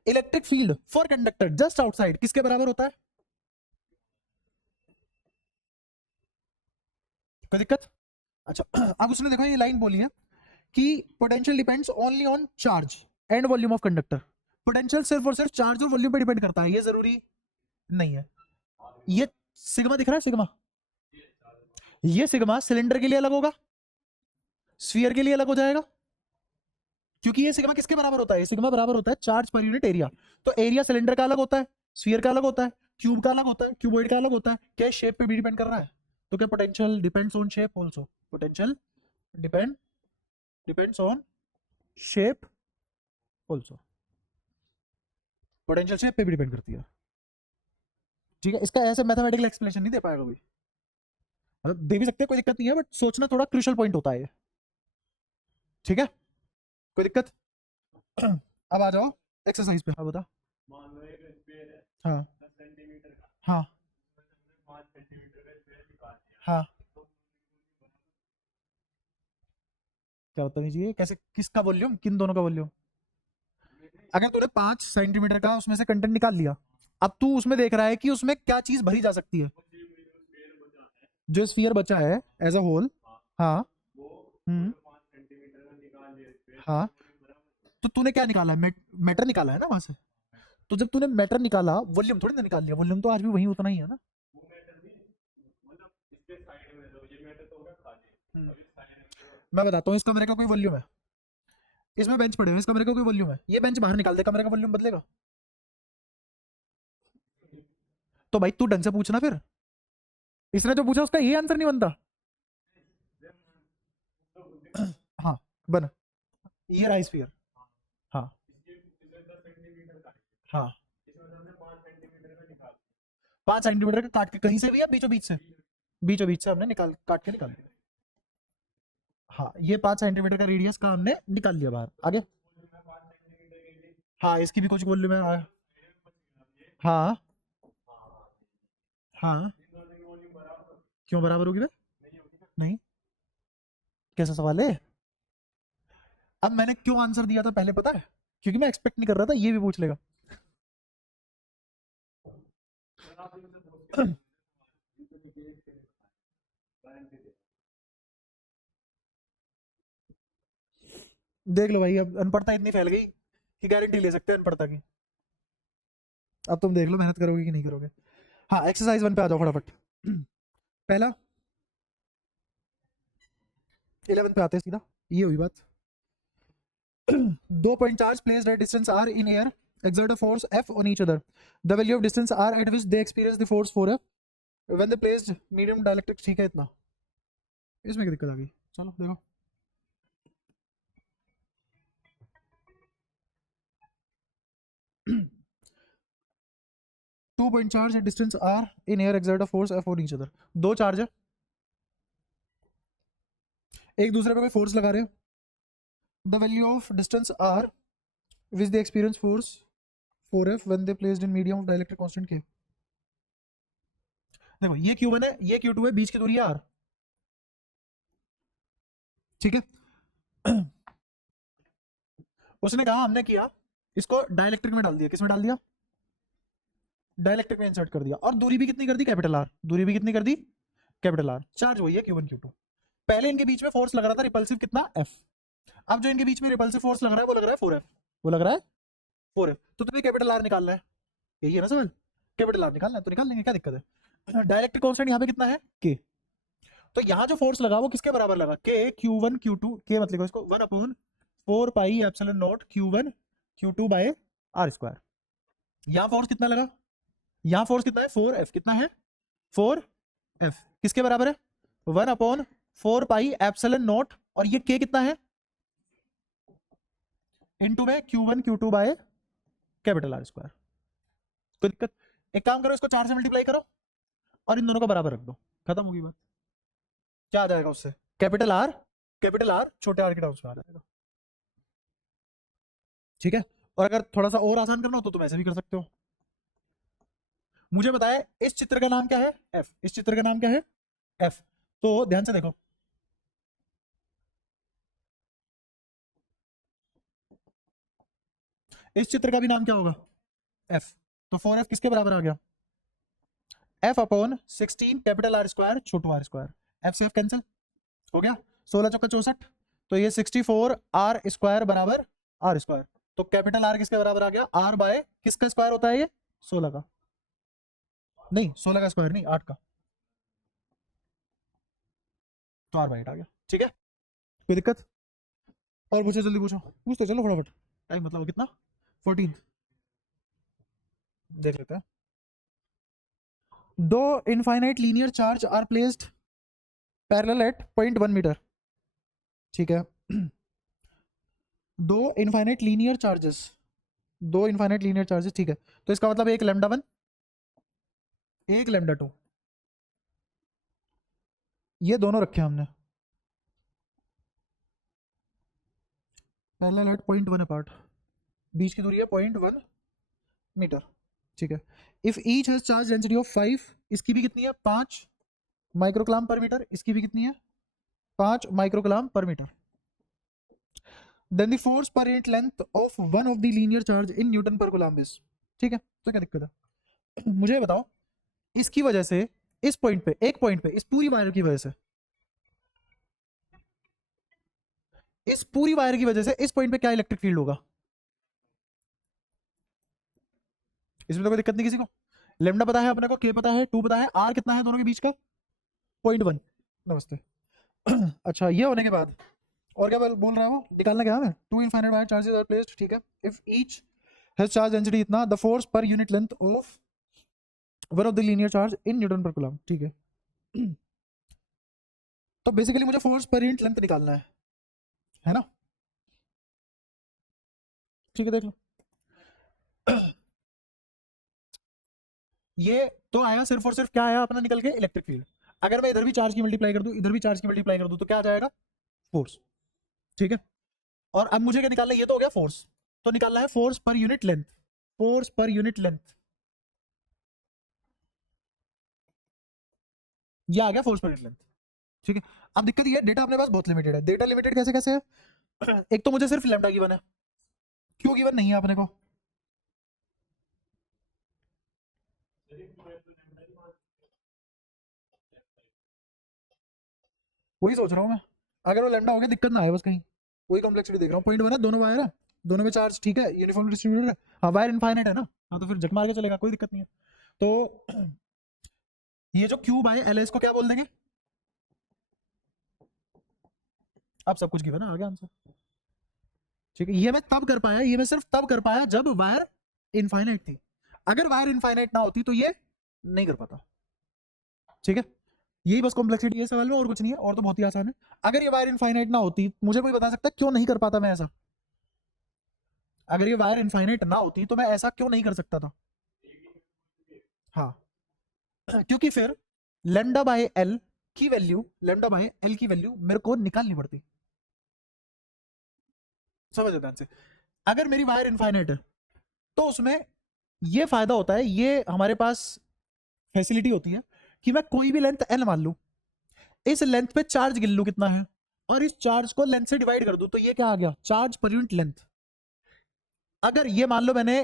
Electric field for conductor just outside किसके बराबर होता है? कोई दिक्कत? अच्छा, अब उसने देखो ये लाइन बोली है कि potential depends only on charge and volume of conductor. Potential सिर्फ और सिर्फ चार्ज और वॉल्यूम पे डिपेंड करता है, ये जरूरी नहीं है। ये सिग्मा दिख रहा है, सिग्मा, ये सिग्मा सिलेंडर के लिए अलग होगा, स्फीयर के लिए अलग हो जाएगा, क्योंकि ये सिग्मा किसके बराबर होता है? ये सिग्मा बराबर होता है चार्ज पर यूनिट एरिया। तो एरिया सिलेंडर का अलग होता है, स्फीयर का अलग होता है, क्यूब का अलग होता है, क्यूबॉइड का अलग होता है। क्या शेप पे भी डिपेंड कर रहा है? तो क्या potential depends on shape also? Potential depends on shape also, potential shape पे भी डिपेंड करती है। ठीक है, इसका ऐसे मैथमेटिकल एक्सप्लेनेशन नहीं दे पाएगा कोई, मतलब दे भी सकते हैं, कोई दिक्कत नहीं है, बट सोचना थोड़ा क्रूशियल पॉइंट होता है ये। ठीक है, कोई दिक्कत? अब आ जाओ एक्सरसाइज पे। हाँ बता। हाँ हाँ हाँ, क्या बदतमीजी है, कैसे, किसका वॉल्यूम, किन दोनों का वॉल्यूम? अगर तूने 5 सेंटीमीटर का उसमें से कंटेंट निकाल लिया, अब तू उसमें देख रहा है कि उसमें क्या चीज भरी जा सकती है, जो स्फीयर बचा है एज अ होल। हाँ। हम्म। हाँ, तो तूने क्या निकाला है? मैटर निकाला है ना वहां से। तो जब तूने मैटर निकाला, वॉल्यूम थोड़ी ना निकाल लिया, वॉल्यूम तो आज भी वही उतना ही है ना। हम्म, मैं बताता हूँ, इस कमरे का कोई वॉल्यूम है, इसमें बेंच पड़े हुए, इस कमरे का कोई वॉल्यूम है, ये बेंच बाहर निकाल दे, कमरे का वॉल्यूम बदलेगा? तो भाई तू ढंग से पूछना फिर, इसने जो पूछा उसका ये आंसर नहीं बनता। हाँ बना, ये रहा स्फीयर। हाँ हाँ, 5 सेंटीमीटर का काट के कहीं से भी, या बीचों बीच से? बीचों बीच से हमने निकाल, काट के निकाल दिया। हाँ ये 5 सेंटीमीटर का रेडियस का हमने निकाल लिया बाहर। आगे हाँ इसकी भी कुछ वॉल्यूम है। हाँ हाँ क्यों बराबर होगी बे? नहीं, कैसा सवाल है? अब मैंने क्यों आंसर दिया था पहले पता है? क्योंकि मैं एक्सपेक्ट नहीं कर रहा था ये भी पूछ लेगा। देख लो भाई, अब अनपढ़ता इतनी फैल गई कि गारंटी ले सकते हैं अनपढ़ता की। अब तुम देख लो मेहनत करोगे कि नहीं करोगे। हाँ एक्सरसाइज 1 पे आ जाओ फटाफट। पहला 11 पे आते हैं सीधा। ये हुई बात। दो point charge placed at distance r in air exert a force F on each other. The value of distance r at which they experience the force 4F when they placed medium dielectric। ठीक है इतना, इसमें क्या दिक्कत आ गई? चलो देखो। Two point charge at distance r in air exert a force F on each other। दो चार्ज है, एक दूसरे पे कोई फोर्स लगा रहे हैं। The value of distance r which they experience force 4F when they placed in medium of dielectric constant K। देखो ये Q1 है, ये Q2 है, बीच की दूरी है r। ठीक है। उसने कहा, हमने किया इसको डाइलेक्ट्रिक में डाल दिया। किसमें डाल दिया? डाइलेक्ट्रिक में इंसर्ट कर दिया। और दूरी भी कितनी कर दी? Capital R. दूरी भी कितनी कर दी? Capital R. चार्ज वही है Q1 Q2। पहले इनके बीच में फोर्स लग रहा था रिपल्सिव कितना? F। अब जो इनके बीच में रिपल्सिव फोर्स लग रहा है वो लग रहा है 4F। वो लग रहा है 4F। तो तुम्हें कैपिटल आर निकालना है, यही है ना सवाल? कैपिटल आर निकालना है तो निकाल लेंगे, क्या दिक्कत है? डाइलेक्ट्रिक कांस्टेंट यहाँ पे कितना है? K। तो यहाँ जो फोर्स लगा वो किसके बराबर लगा? K Q1 Q2। K मत लिखो इसको, 1/4 pi epsilon naught Q1 Q2 by r square. यहाँ फोर्स कितना लगा? यहाँ फोर्स कितना है? 4F। कितना है? 4F। किसके बराबर है? 1/4 पाई एप्सिलॉन नॉट, और ये K कितना है? इनटू में Q1 Q2 by capital R square. कोई दिक्कत? एक काम करो, इसको 4 से मल्टीप्लाई करो और इन दोनों को बराबर रख दो, खत्म होगी बात। क्या आ जाएगा उससे? कैपिटल आर छोटे आर के टर्म्स में आ जाएगा। ठीक है। और अगर थोड़ा सा और आसान करना हो तो तुम ऐसे भी कर सकते हो। मुझे बताया इस चित्र का नाम क्या है? F। इस चित्र का नाम क्या है? F। तो ध्यान से देखो, इस चित्र का भी नाम क्या होगा? F। तो 4F किसके बराबर आ गया? F/16 कैपिटल आर स्क्वायर छोटू आर स्क्वायर। F से F कैंसिल हो गया, 16 चौका 64। तो ये 64 आर स्क्वायर बराबर आर स्क्वायर। तो कैपिटल आर किसके बराबर आ गया? आर बाय किसका स्क्वायर होता है? ये 16 का। नहीं 16 का स्क्वायर नहीं, 8 का। तो आर बाय 8 आ गया। ठीक है, कोई दिक्कत? और पूछो, जल्दी पूछो, पूछते चलो फटाफट। टाइम मतलब कितना? 14। देख लेते हैं। दो infinite linear charge are placed parallel at 0.1 metre. ठीक है। दो इनफाइनाइट लीनियर चार्जेस, ठीक है। तो इसका मतलब एक λ1 एक λ2, ये दोनों रखे हमने पैरेलल एट 0.1 अपार्ट। बीच की दूरी है 0.1 मीटर। ठीक है। If each has charge density of 5, इसकी भी कितनी है? 5 माइक्रोकूलम पर मीटर। इसकी भी कितनी है? 5 microcoulomb per metre. Then the force per unit length of one of the linear charge in newton per coulomb is. ठीक है, तो क्या दिक्कत है? मुझे बताओ, इसकी वजह से इस पॉइंट पे, एक पॉइंट पे, इस पूरी वायर की वजह से, इस पूरी वायर की वजह से इस पॉइंट पे क्या इलेक्ट्रिक फील्ड होगा? इसमें तो कोई दिक्कत नहीं किसी को। लेमडा पता है अपने को, के पता है, 2 पता है, आर कितना है दोनों के बीच का? 0.1। नमस्ते। अच्छा, ये होने के बाद और क्या बोल रहा है वो? निकालना क्या है? Two infinite wire charges are placed. ठीक है। If each has charge density इतना, the force per unit length of one of the linear charge in newton per coulomb. ठीक है। तो बेसिकली मुझे फोर्स पर यूनिट लेंथ निकालना है ना? ठीक है, देख लो। ये तो आया सिर्फ और सिर्फ, क्या आया अपना निकल के? Electric field. अगर मैं इधर भी चार्ज की मल्टीप्लाई कर दूं, इधर भी चार्ज की मल्टीप्लाई कर दूं, तो क्या आ जाएगा? फोर्स, ठीक है। और अब मुझे क्या निकालना है, ये तो हो गया फोर्स, तो निकालना है force per unit length, force per unit length, ये आ गया फोर्स पर यूनिट लेंथ, ठीक है। अब दिक्कत ये है, डेटा अपने पास बहुत लिमिटेड है। डेटा लिमिटेड कैसे कैसे है? एक तो मुझे सिर्फ लैम्डा गिवन है, क्यों गिवन नहीं है अपने को? वही सोच रहा हूँ मैं, अगर वो लैम्डा हो गया दिक्कत ना आए बस कहीं, वही कॉम्प्लेक्सिटी देख रहा हूँ। पॉइंट बना, दोनों वायर है, दोनों में चार्ज ठीक है, यूनिफॉर्म डिस्ट्रीब्यूटेड है, हाँ वायर इनफाइनाइट है ना, हाँ तो फिर झक मार के चलेगा, कोई दिक्कत नहीं है। तो ये जो क्यू बाय एल है इसको क्या बोल देंगे? अब सब कुछ गिवन है, आ गया आंसर, ठीक है। ये मैं तब कर पाया, ये मैं सिर्फ तब कर पाया जब वायर इनफाइनाइट थी, अगर वायर इनफाइनाइट ना होती तो ये नहीं कर पाता, ठीक है। यही बस कॉम्प्लेक्सिटी है सवाल में, और कुछ नहीं है, और तो बहुत ही आसान है। अगर ये वायर इनफाइनाइट ना होती, मुझे कोई बता सकता है क्यों नहीं कर पाता मैं ऐसा? अगर ये वायर इनफाइनाइट ना होती तो मैं ऐसा क्यों नहीं कर सकता था? हाँ, क्योंकि फिर लेमडा बाय एल की वैल्यू, लेमडा बाय एल की वैल्यू मेरे को निकालनी पड़ती, समझ ध्यान से। अगर मेरी वायर इनफाइनाइट है तो उसमें ये फायदा होता है, ये हमारे पास फैसिलिटी होती है कि मैं कोई भी लेंथ एल मान लूं, इस लेंथ पे चार्ज गिन लूं कितना है, और इस चार्ज को लेंथ से डिवाइड कर दूं, तो ये क्या आ गया, चार्ज पर यूनिट लेंथ। अगर ये मान लो मैंने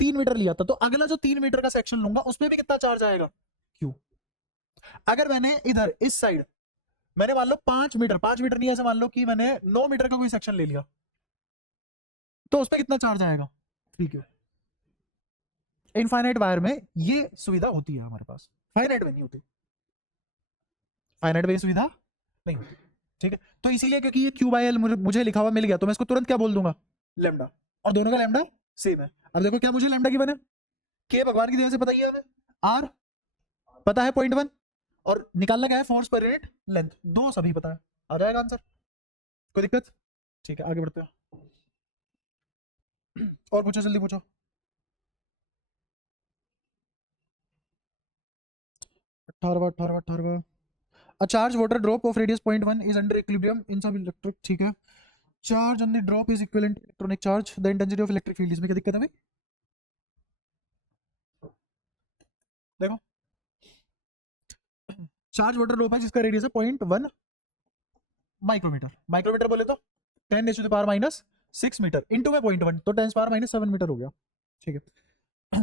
3 मीटर लिया था, तो अगला जो 3 मीटर का सेक्शन लूंगा उसमें भी कितना चार्ज आएगा, क्यू। अगर मैंने इधर इस साइड मैंने मान लो 5 मीटर, 5 मीटर नहीं, ऐसे मान लो कि मैंने 9 मीटर का कोई सेक्शन ले लिया, तो उस पर कितना चार्ज आएगा, ठीक है। इनफाइनाइट वायर में ये सुविधा होती है हमारे पास, फाइनाइट में नहीं होती, फाइनाइट में सुविधा नहीं होती, ठीक है। तो इसीलिए क्योंकि ये क्यू बाय एल मुझे लिखा हुआ मिल गया, तो मैं इसको तुरंत क्या बोल दूंगा, लेमडा, और दोनों का लेमडा सेम है। अब देखो क्या मुझे लेमडा गिवन है, के भगवान की देव से पता ही है हमें, आर पता है 0.1, और निकालना क्या है, फोर्स पर यूनिट लेंथ, दो सभी पता है, आ जाएगा आंसर, कोई दिक्कत? ठीक है, आगे बढ़ते हैं। और पूछो, जल्दी पूछो। 18वां A charge water drop of radius 0.1 is under equilibrium in some electric, ठीक है। Charge on the drop is equivalent to electronic charge, the intensity of electric field, इसमें क्या दिक्कत है भाई? देखो, चार्ज वाटर ड्रॉप है जिसका रेडियस है 0.1 माइक्रोमीटर, माइक्रोमीटर बोले तो 10⁻⁻⁶मीटर, इंटू में 0.1 तो 10⁻⁻⁷ मीटर हो गया, ठीक है।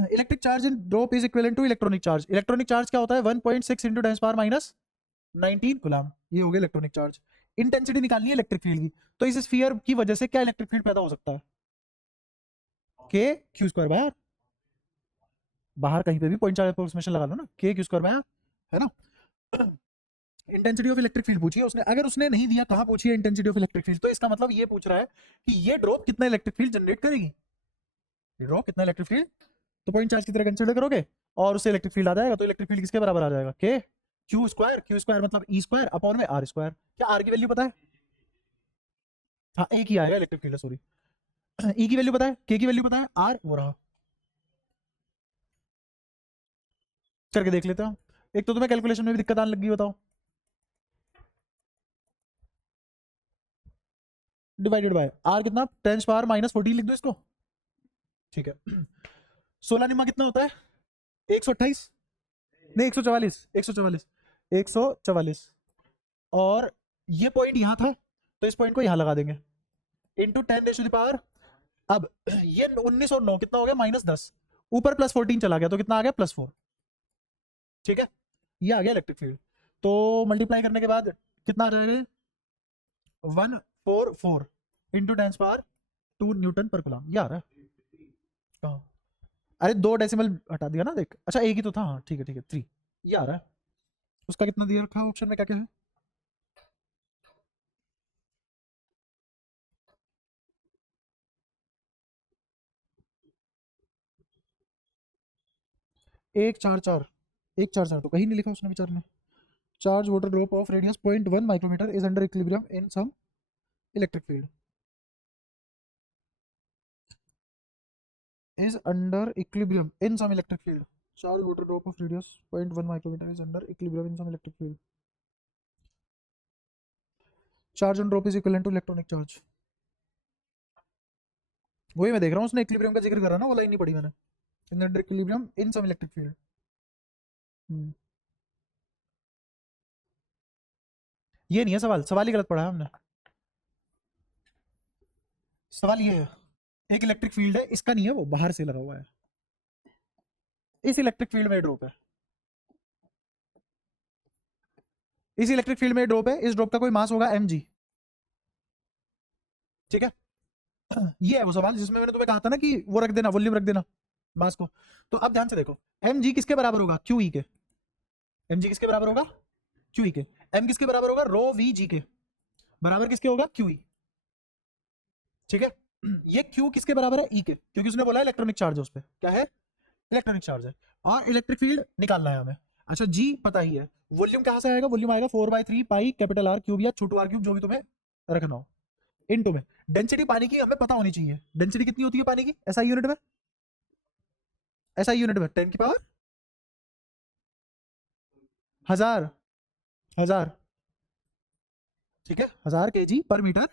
Electric charge in drop is equivalent to electronic charge, electronic charge क्या होता है, 1.6 इंटू 10⁻⁻19 कूलम, ये हो गया इलेक्ट्रॉनिक चार्ज। इंटेंसिटी निकालनी है इलेक्ट्रिक फील्ड की, तो इस स्फीयर की वजह से क्या इलेक्ट्रिक फील्ड पैदा हो सकता है, के क्यू स्क्वायर बाय आर, बाहर कहीं पे भी पॉइंट चार्ज अप्रोक्सीमेशन लगा लो ना, के क्यू स्क्वायर बाय आर, है ना। इंटेंसिटी ऑफ इलेक्ट्रिक फील्ड पूछी है उसने, अगर उसने नहीं दिया कहाँ पूछी है इंटेंसिटी ऑफ इलेक्ट्रिक फील्ड, तो इसका मतलब ये पूछ रहा है कि ये ड्रॉप कितना इलेक्ट्रिक फील्ड जनरेट करेगी, ये ड्रॉप कितना इलेक्ट्रिक फील्ड, तो पॉइंट चार्ज की तरह कंसीडर करोगे और उससे इलेक्ट्रिक फील्ड आ जाएगा, तो इलेक्ट्रिक फील्ड किसके बराबर आ जाएगा, के क्यू स्क्वायर मतलब ई स्क्वायर अपॉन में आर स्क्वायर। क्या आर की वैल्यू पता है? हाँ एक ही आएगा इलेक्ट्रिक फील्ड, सॉरी। ई की वैल्यू पता है, के की वैल्यू पता है, आर वो रहा, करके देख लेते हैं। एक तो तुम्हें कैलकुलेशन में भी दिक्कत आने लगी, बताओ। डिवाइडेड बाय आर कितना, 10⁻⁻14 लिख दो इसको, ठीक है। 16 निमा कितना होता है, 128, नहीं 144, 144, 144, और ये पॉइंट यहां था, तो इस पॉइंट को यहां लगा देंगे, इंटू 10⁻⁻, अब ये 19 और 9 कितना हो गया, -10, ऊपर +14 चला गया, तो कितना आ गया, +4, ठीक है। ये आ गया इलेक्ट्रिक फील्ड, तो मल्टीप्लाई करने के बाद कितना आ जाएगा, 144 इंटू 10⁻² न्यूटन पर कूलम, ये आ रहा है कहाँ? अरे 2 डेसिमल हटा दिया ना, देख, अच्छा एक ही तो था, हाँ ठीक है ठीक है, 3, ये आ रहा है। उसका कितना दिया रखा ऑप्शन में, क्या क्या है, एक चार चार, एक चार चार तो कहीं नहीं लिखा उसने बेचारे ने। Charge water drop of radius 0.1 micrometre is under equilibrium in some electric field, is under equilibrium in some electric field. Charge water drop of radius 0.1 micrometer is under equilibrium in some electric field. Charge on drop is equivalent to electronic charge. वही मैं देख रहा हूँ, उसने equilibrium का जिक्र करा ना, वो लाइन नहीं पढ़ी मैंने। In under equilibrium in some electric field. ये नहीं है सवाल, सवाल ही गलत पढ़ा है हमने। सवाल ये है, एक इलेक्ट्रिक फील्ड है, इसका नहीं है, वो बाहर से लगा हुआ है, इस इलेक्ट्रिक फील्ड में ड्रॉप है, इस इलेक्ट्रिक फील्ड में ड्रॉप है, इस ड्रॉप का कोई मास होगा mg। ठीक है, ये है वो सवाल जिसमें मैंने तुम्हें कहा था ना कि वो रख देना, वॉल्यूम रख देना मास को। तो अब ध्यान से देखो, mg किसके बराबर होगा, QE के। mg किसके बराबर होगा, QE के। m किसके बराबर होगा, रो वी जी के बराबर किसके होगा, QE। ठीक है, ये Q किसके बराबर है, E के, क्योंकि उसने बोला इलेक्ट्रॉनिक चार्ज है उस पर, क्या है, इलेक्ट्रॉनिक चार्ज है, और इलेक्ट्रिक फील्ड निकालना है हमें। अच्छा G पता ही है, वॉल्यूम कहां से आएगा, वॉल्यूम आएगा 4/3 पाई कैपिटल R क्यूब या छोटू R क्यूब, जो भी तुम्हें रखना हो, इनटू में डेंसिटी पानी की हमें पता होनी चाहिए। डेंसिटी कितनी होती है पानी की SI यूनिट में, SI यूनिट में 10 की पावर 1000, 1000, ठीक है, 1000 kg पर मीटर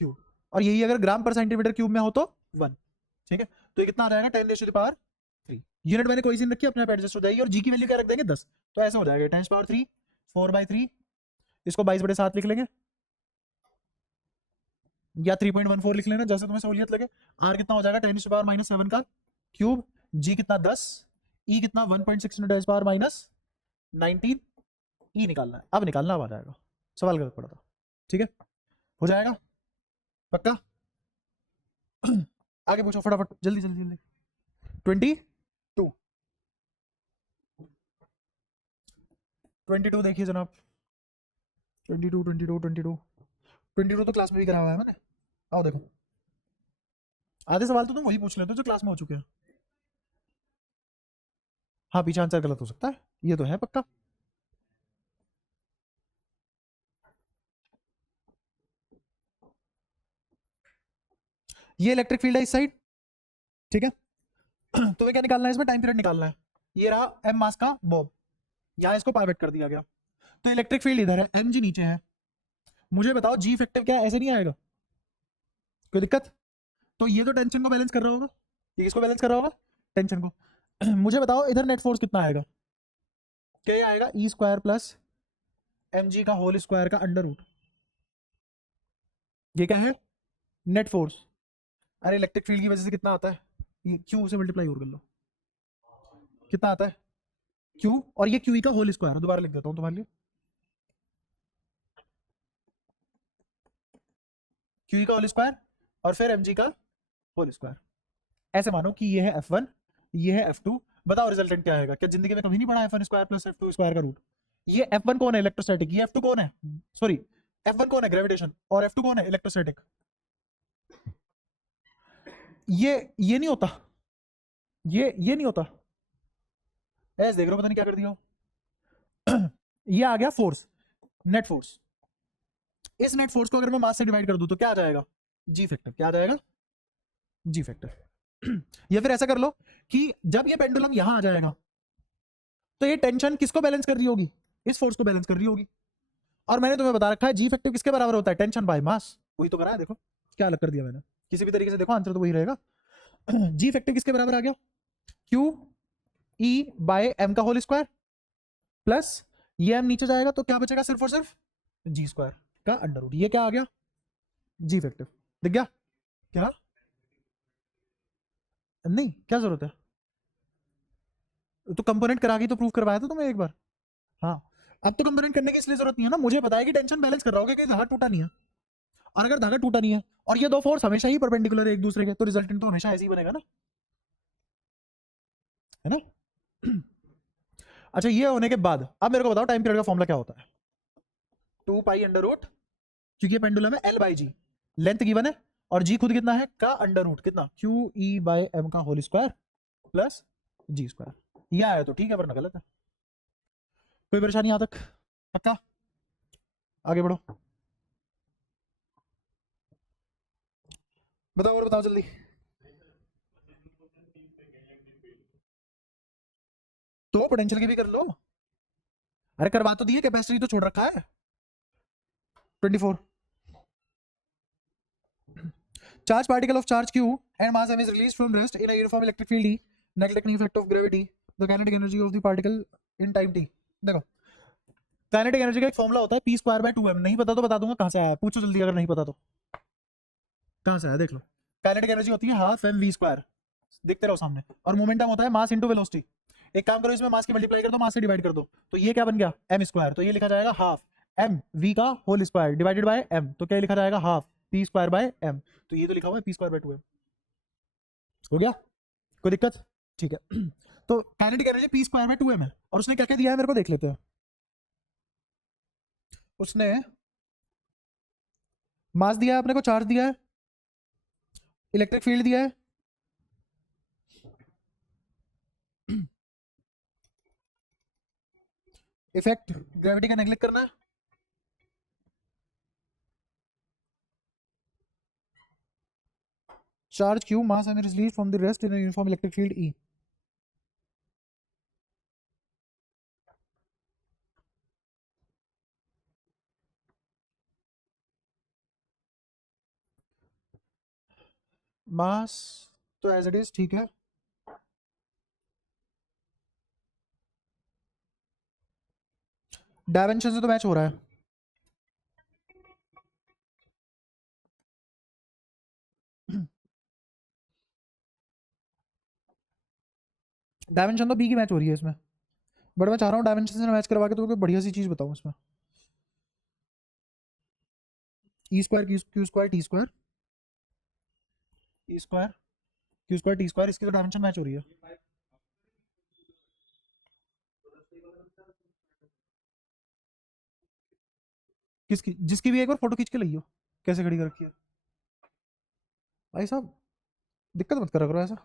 क्यूब, और यही अगर ग्राम पर सेंटीमीटर क्यूब में हो तो 1। ठीक है, तो ये कितना आ जाएगा, 10⁻³ यूनिट मैंने कोई सी रखी, अपने आप एडजस्ट हो जाएगी, और जी की वैल्यू क्या रख देंगे 10, तो ऐसे हो जाएगा 10⁻³ 4/3, इसको 22/7 लिख लेंगे, या 3.14 लिख लेना, जैसे तुम्हें सहूलियत लगे। आर कितना हो जाएगा 10⁻⁻7 का क्यूब, जी कितना 10, ई कितना 1.6 × 10⁻⁻19, ई निकालना है, अब निकालना, अब आ जाएगा, सवाल गलत पड़ा था। ठीक है, हो जाएगा पक्का। आगे पूछो फटाफट, जल्दी जल्दी जल्दी। 22 देखिए जनाब, 22 तो क्लास में भी करा हुआ है मैंने, आओ देखो, आधे सवाल तो तुम वही पूछ लेते हो जो क्लास में हो चुके हैं। हाँ, पीछे आंसर गलत हो सकता है, ये तो है पक्का। ये इलेक्ट्रिक फील्ड है इस साइड, ठीक है, तुम्हें क्या निकालना है इसमें, टाइम पीरियड निकालना है। ये रहा m मास का बॉब, यहाँ इसको पाइवेट कर दिया गया, तो इलेक्ट्रिक फील्ड इधर है, mg नीचे है। मुझे बताओ जी इफेक्टिव क्या है, ऐसे नहीं आएगा, कोई दिक्कत। तो ये तो टेंशन को बैलेंस कर रहा होगा, ये किसको बैलेंस कर रहा होगा, टेंशन को। मुझे बताओ इधर नेट फोर्स कितना आएगा, क्या आएगा, E² प्लस mg का होल स्क्वायर का अंडर रूट, ये क्या है, नेट फोर्स। अरे इलेक्ट्रिक फील्ड की वजह से कितना आता है, ये क्यू से मल्टीप्लाई और कर लो, कितना आता है क्यू, और ये क्यू का होल स्क्वायर, दोबारा लिख देता हूं तुम्हारे लिए, क्यू का होल स्क्वायर और फिर mg का होल स्क्वायर। ऐसे मानो कि ये है F1, ये है F2, बताओ रिजल्टेंट क्या आएगा। क्या जिंदगी में कभी नहीं पढ़ा F1² प्लस F2² का रूट। ये F1 कौन है, इलेक्ट्रोस्टैटिक, ये F2 कौन है, सॉरी F1 कौन है, ग्रेविटेशन, और F2 कौन है, इलेक्ट्रोस्टैटिक। ये नहीं होता, ये नहीं होता, ऐसे देख रहे हो, पता नहीं क्या कर दिया। ये आ गया फोर्स, नेट फोर्स। इस नेट फोर्स को अगर मैं मास से डिवाइड कर दूं तो क्या आ जाएगा, जी फैक्टर, क्या आ जाएगा, जी फैक्टर। या फिर ऐसा कर लो कि जब ये पेंडुलम यहां आ जाएगा तो ये टेंशन किसको बैलेंस कर रही होगी, इस फोर्स को बैलेंस कर रही होगी, और मैंने तुम्हें बता रखा है जी फैक्टर किसके बराबर होता है, टेंशन बाय मास। वही तो करा है, देखो क्या अलग कर दिया मैंने, किसी भी तरीके से देखो आंसर तो वही रहेगा। जी फैक्टर किसके बराबर आ गया, क्यू ई बाय एम का होल स्क्वायर, प्लस ये एम नीचे जाएगा तो क्या बचेगा, सिर्फ और सिर्फ G² का अंडर रूट, ये क्या आ गया, जी फैक्टर, दिख गया क्या, नहीं क्या जरूरत है, तो कंपोनेंट करा के तो प्रूफ करवाया था तुम्हें एक बार। हाँ, अब तो कंपोनेंट करने की इसलिए जरूरत नहीं है ना, मुझे बताया कि टेंशन बैलेंस कर रहा होगा कि धागा टूटा नहीं है, और अगर धागा टूटा नहीं है और ये दो फोर्स हमेशा ही परपेंडिकुलर है एक दूसरे के, तो रिजल्टेंट तो हमेशा ऐसे ही बनेगा ना, है ना। अच्छा, ये होने के बाद अब मेरे को बताओ टाइम पीरियड का फॉर्मूला क्या होता है, 2 पाई अंडर रूट, क्योंकि पेंडुलम है L/G, लेंथ गिवन है, और जी खुद कितना है, का अंडर रूट कितना, QE/m का होल स्क्वायर प्लस G²। यह आया तो ठीक है, वरना गलत है। कोई परेशानी यहां तक, पक्का, आगे बढ़ो, बताओ और बताओ जल्दी। तो पोटेंशियल की भी कर लो, अरे करवा तो दिए, कैपेसिटी तो छोड़ रखा है 24। Charge particle of charge q and mass m is released from rest in a uniform electric field E, neglecting effect of gravity, the kinetic energy of the particle in time t. देखो kinetic energy का एक formula होता है p square by 2m, नहीं पता तो बता दूंगा कहां से आया, पूछो जल्दी अगर नहीं पता तो कहां से आया देख लो। काइनेटिक एनर्जी होती है हाफ एम वी स्क्वायर, देखते रहो सामने, और मोमेंटम होता है मास इंटू वेलोसिटी। एक काम करो, इसमें मास की मल्टीप्लाई कर दो, मास से डिवाइड कर दो, तो ये क्या बन गया एम स्क्वायर, तो ये लिखा जाएगा हाफ एम वी का whole square divided by M, तो क्या लिखा जाएगा half P square by M, तो ये तो लिखा हुआ है पी स्क्वायर बाय 2m। हो गया, कोई दिक्कत? ठीक है तो kinetic energy P square bye 2m है, और उसने क्या क्या दिया है मेरे को देख लेते हैं। उसने मास दिया है अपने को, चार्ज दिया है, इलेक्ट्रिक फील्ड दिया है, इफेक्ट ग्रेविटी का नेग्लेक्ट करना है, charge q, mass m is released from the rest in a uniform electric field E. मास तो एज इट इज ठीक है, डायमेंशन से तो मैच हो रहा है, डायमेंशन तो बी की मैच हो रही है इसमें, बट मैं चाह रहा हूँ डायमेंशन से मैच करवा के तो कोई बढ़िया सी चीज बताऊँ इसमें। E square Q square T square, E square Q square T square, इसकी तो डायमेंशन मैच हो रही है। किसकी? जिसकी भी एक बार फोटो खींच के लाइयो, कैसे खड़ी कर रखी है भाई साहब, दिक्कत मत करा करो ऐसा।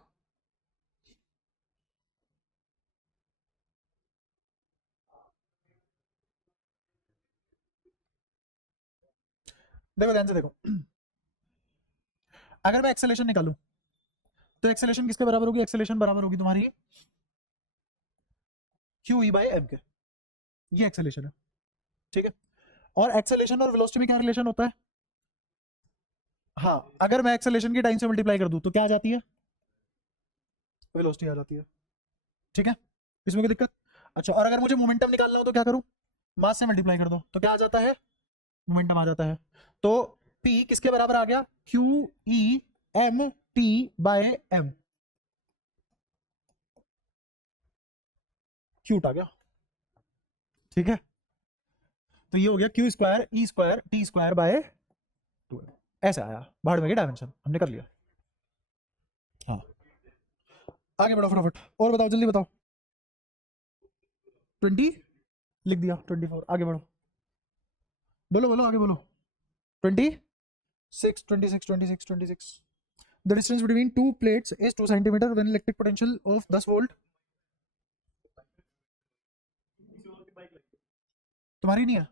देखो ध्यान से देखो, अगर मैं एक्सेलेरेशन निकालूं तो एक्सेलेरेशन किसके बराबर होगी? एक्सेलेरेशन बराबर होगी तुम्हारी क्यू ई बाई एम के, ये एक्सेलेरेशन है, ठीक है। और एक्सेलेरेशन और वेलोसिटी में क्या रिलेशन होता है? हाँ, अगर मैं एक्सेलेरेशन की टाइम से मल्टीप्लाई कर दूं तो क्या आ जाती है? वेलोसिटी आ जाती है, ठीक है, इसमें कोई दिक्कत? अच्छा, और अगर मुझे मोमेंटम निकालना हो तो क्या करूं? मास से मल्टीप्लाई कर दो, तो क्या आ जाता है? मोमेंटम आ जाता है। तो P किसके बराबर आ गया? Q E M T by M, Q T आ गया, ठीक है। तो ये हो गया Q square E square T square by 2, ऐसा आया बाहर में डायमेंशन, हमने कर लिया। हाँ, आगे बढ़ो फटाफट, और बताओ जल्दी बताओ। 20 लिख दिया, 24 आगे बढ़ो, बोलो बोलो आगे बोलो। 26 26 26 26 The distance between two plates is 2 centimeter when electric potential of 10 volt, तुम्हारी नहीं है?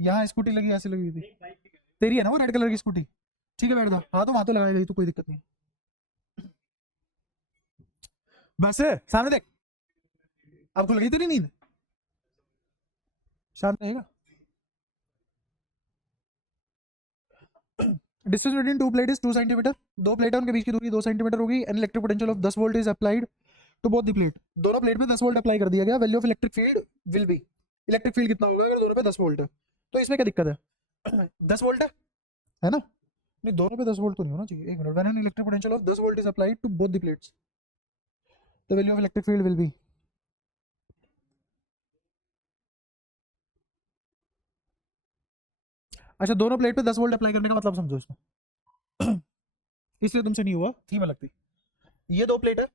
यहाँ स्कूटी लगी, ऐसे लगी हुई थी, तेरी है ना वो रेड कलर की स्कूटी? ठीक है बैठ जा, हाँ तो वहां तो लगाई गई तो कोई दिक्कत नहीं। बस सामने देख, अब खुल गई तेरी नींद, शांत रहेगा। Distance between two plate is 2 centimetre, दो प्लेट है उनके बीच की दूरी 2 सेंटीमीटर होगी, and electric potential of 10 volt is applied to both the plate, दोनों प्लेट में 10 वोल्ट अप्लाई कर दिया गया। Value of electric field will be, electric field कितना होगा अगर दोनों पे 10 वोल्ट है? तो इसमें क्या दिक्कत है? 10 वोल्ट है ना? नहीं, दोनों पे 10 वोल्ट तो नहीं होना चाहिए, एक minute. When an electric potential of 10 volt is applied to both the plates, the value of electric field will be, अच्छा दोनों प्लेट पे 10 वोल्ट अप्लाई करने का मतलब समझो इसमें इसलिए तुमसे नहीं हुआ थी मैं लगती। ये दो प्लेट है,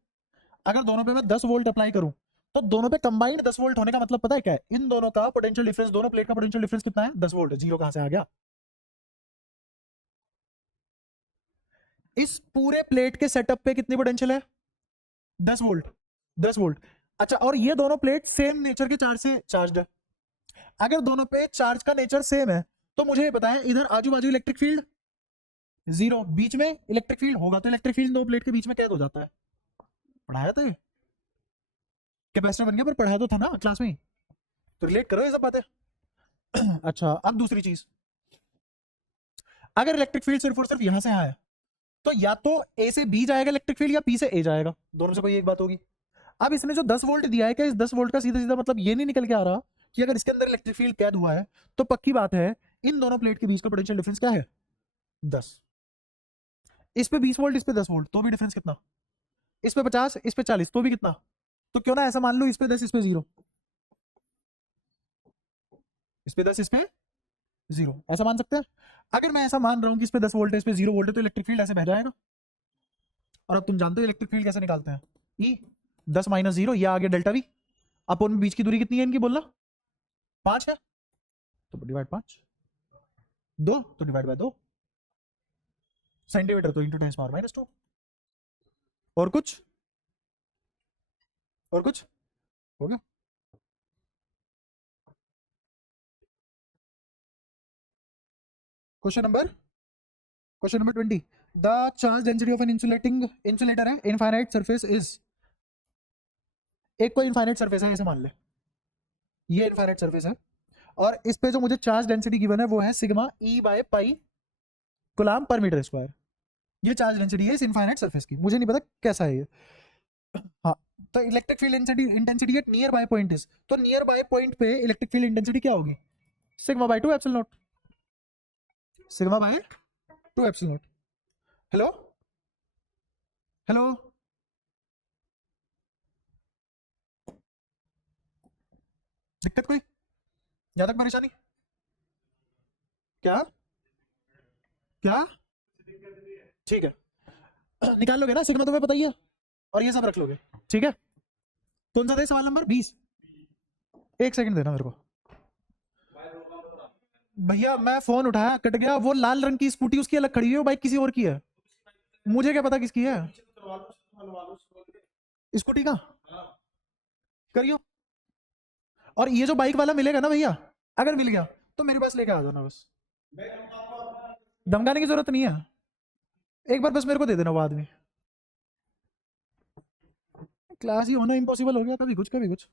अगर दोनों पे मैं 10 वोल्ट अप्लाई करूं तो दोनों पे कंबाइंड 10 वोल्ट होने का मतलब पता है क्या है? इन दोनों का पोटेंशियल डिफरेंस, दोनों प्लेट का पोटेंशियल डिफरेंस कितना है? 10 वोल्ट। जीरो कहां से आ गया? इस पूरे प्लेट के सेटअप पे कितनी पोटेंशियल है? 10 वोल्ट, 10 वोल्ट। अच्छा, और ये दोनों प्लेट सेम नेचर के चार्ज से चार्ज्ड है। अगर दोनों पे चार्ज का नेचर सेम है तो मुझे ये बताएं, इधर आजू बाजू इलेक्ट्रिक फील्ड जीरो, बीच में इलेक्ट्रिक फील्ड होगा, तो इलेक्ट्रिक फील्ड दो प्लेट के बीच में कैद हो जाता है। पढ़ाया तो कैपेसिटर बन गया, पर पढ़ा तो था ना क्लास में, तो रिलेट करो ये सब बातें अच्छा, अब दूसरी चीज, अगर इलेक्ट्रिक फील्ड सिर्फ और सिर्फ यहां से आया तो या तो ए से बी जाएगा इलेक्ट्रिक फील्ड या पी से ए जाएगा, दोनों से कोई एक बात होगी। अब इसने जो 10 वोल्ट दिया है, क्या इस 10 वोल्ट का सीधा सीधा मतलब ये नहीं निकल के आ रहा कि अगर इसके अंदर इलेक्ट्रिक फील्ड कैद हुआ है तो पक्की बात है इन दोनों प्लेट के बीच का पोटेंशियल डिफरेंस क्या है 10। इस पे 20 वोल्ट, इस पे 10 वोल्ट, तो भी डिफरेंस कितना, इस पे 50, इस पे 40, तो भी कितना। तो क्यों ना ऐसा मान लो इस पे 10, इस पे 0, इस पे 10, इस पे 0, ऐसा मान सकते हैं। अगर मैं ऐसा मान रहा हूं कि इस पे 10 वोल्ट है, इस पे 0 वोल्ट है, तो इलेक्ट्रिक फील्ड ऐसे बह जाएगा। और अब तुम जानते हो इलेक्ट्रिक फील्ड कैसे निकालते हैं, ई 10 माइनस 0, ये आगे डेल्टा वी, अपन में बीच की दूरी कितनी है इनकी बोलना, 5 है, तो डिवाइड 5, 2 तो डिवाइड बाय 2, सेंटीमीटर तो इंटू 10 पावर -2। और कुछ, और कुछ हो गया। Question number 20, the charge density of an insulator है इनफाइनाइट सरफेस इज, एक कोई इनफाइनाइट सरफेस है ऐसे मान ले, ये इनफाइनाइट सरफेस है और इस पे जो मुझे चार्ज डेंसिटी गिवन है वो है sigma E by pi coulomb पर मीटर स्क्वायर। ये चार्ज डेंसिटी है इस इनफाइनाइट सरफेस की, मुझे नहीं पता कैसा है ये। हाँ, तो electric field intensity at near by point is, तो नियर बाय पॉइंट पे इलेक्ट्रिक फील्ड इंटेंसिटी क्या होगी, sigma bye 2 epsilon not, sigma bye 2 epsilon not. Hello hello, दिक्कत कोई, ज्यादा परेशानी, क्या क्या, ठीक है निकाल लोगे ना, सिग्मा तुम्हें पता ही है और ये सब रख लोगे, ठीक है। कौन सा था सवाल नंबर 20, एक सेकंड देना मेरे को भैया, मैं फोन उठाया कट गया, वो लाल रंग की स्कूटी उसकी अलग खड़ी हुई है, वो बाइक किसी और की है, मुझे क्या पता किसकी है स्कूटी का, करियो। और ये जो बाइक वाला मिलेगा ना भैया, अगर मिल गया तो मेरे पास लेके आ जाना बस, धमकाने की जरूरत नहीं है, एक बार बस मेरे को दे देना वो आदमी। क्लास ही होना इम्पॉसिबल हो गया, कभी कुछ कभी कुछ।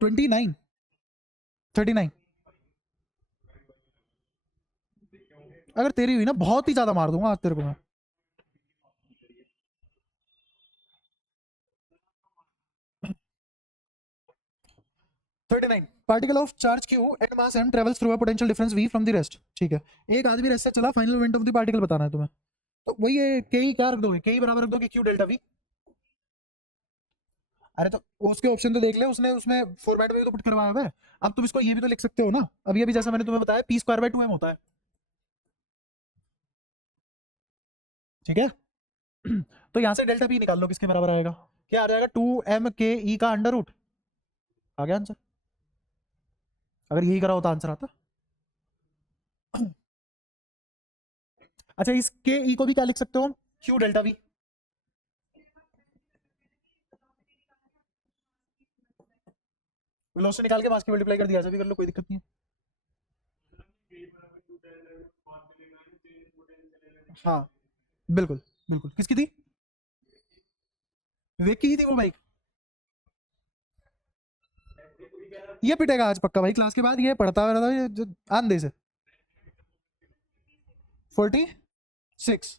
ट्वेंटी नाइन, 39, अगर तेरी हुई ना बहुत ही ज्यादा मार दूंगा आज तेरे को मैं। 39, particle of charge q at mass m travels through a potential difference v from the rest, ठीक है। एक आदमी रेस्ट से चला, final moment of the particle बताना है तुम्हें, तो वही है के ई, क्या रख दोगे, के ई बराबर रख दोगे क्यू डेल्टा वी। अरे तो उसके ऑप्शन तो देख ले, उसने उसमें फॉर्मेट में भी तो पुट करवाया हुआ है। अब तुम इसको ये भी तो लिख सकते हो ना, अभी अभी जैसा मैंने तुम्हें बताया पी स्क्वायर बाय 2m होता है, ठीक है। तो यहां से डेल्टा पी निकाल लो, किसके बराबर आएगा, क्या आ जाएगा 2m के ई का अंडर रूट, आ गया आंसर। अगर यही करा होता आंसर आता। अच्छा, इस के ई को भी क्या लिख सकते हो, क्यू डेल्टा वी, वेलोसिटी निकाल के मास की मल्टीप्लाई कर दिया, ऐसा भी कर लो, कोई दिक्कत नहीं है। हाँ बिल्कुल बिल्कुल, किसकी थी, विवेक की ही थी वो बाइक। ये पिटेगा आज पक्का भाई, क्लास के बाद ये पढ़ता हुआ रहता है ये आंधे से। 46,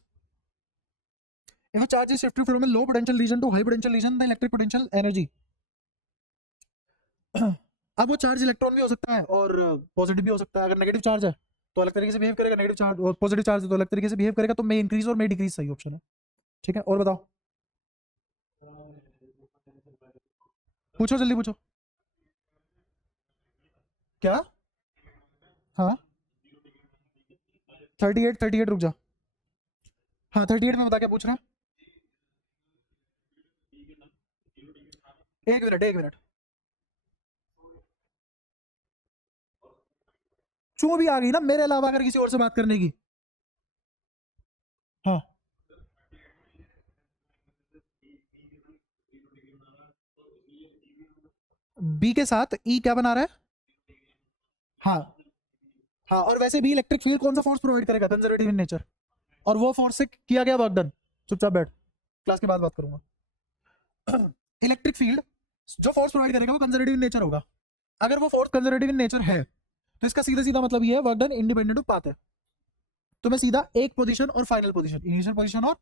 if a charge is shifted from a low potential region to high potential region, the electric potential energy अब वो चार्ज इलेक्ट्रॉन भी हो सकता है और पॉजिटिव भी हो सकता है। अगर नेगेटिव चार्ज है तो अलग तरीके से बिहेव करेगा, नेगेटिव चार्ज और पॉजिटिव चार्ज है तो अलग तरीके से बिहेव करेगा, तो मे इंक्रीज और मे डिक्रीज सही ऑप्शन है, ठीक है। और बताओ, पूछो जल्दी पूछो, क्या, हाँ 38 रुक जा, हाँ 38 में बता क्या पूछ रहा है, एक मिनट एक मिनट, चू भी आ गई ना मेरे अलावा अगर किसी और से बात करने की, हाँ बी के साथ ई क्या बना रहा है, हाँ हाँ, और वैसे भी इलेक्ट्रिक फील्ड कौन सा फोर्स प्रोवाइड करेगा, कंजर्वेटिव इन नेचर, और वो फोर्स से किया गया वर्क डन। चुपचाप बैठ, क्लास के बाद बात करूंगा। इलेक्ट्रिक फील्ड जो फोर्स प्रोवाइड करेगा वो कंजर्वेटिव इन नेचर होगा। अगर वो फोर्स कंजर्वेटिव इन नेचर है तो इसका सीधा सीधा मतलब ये है work done independent of path है। तो मैं सीधा एक पोजीशन और फाइनल पोजीशन, इनिशियल पोजीशन और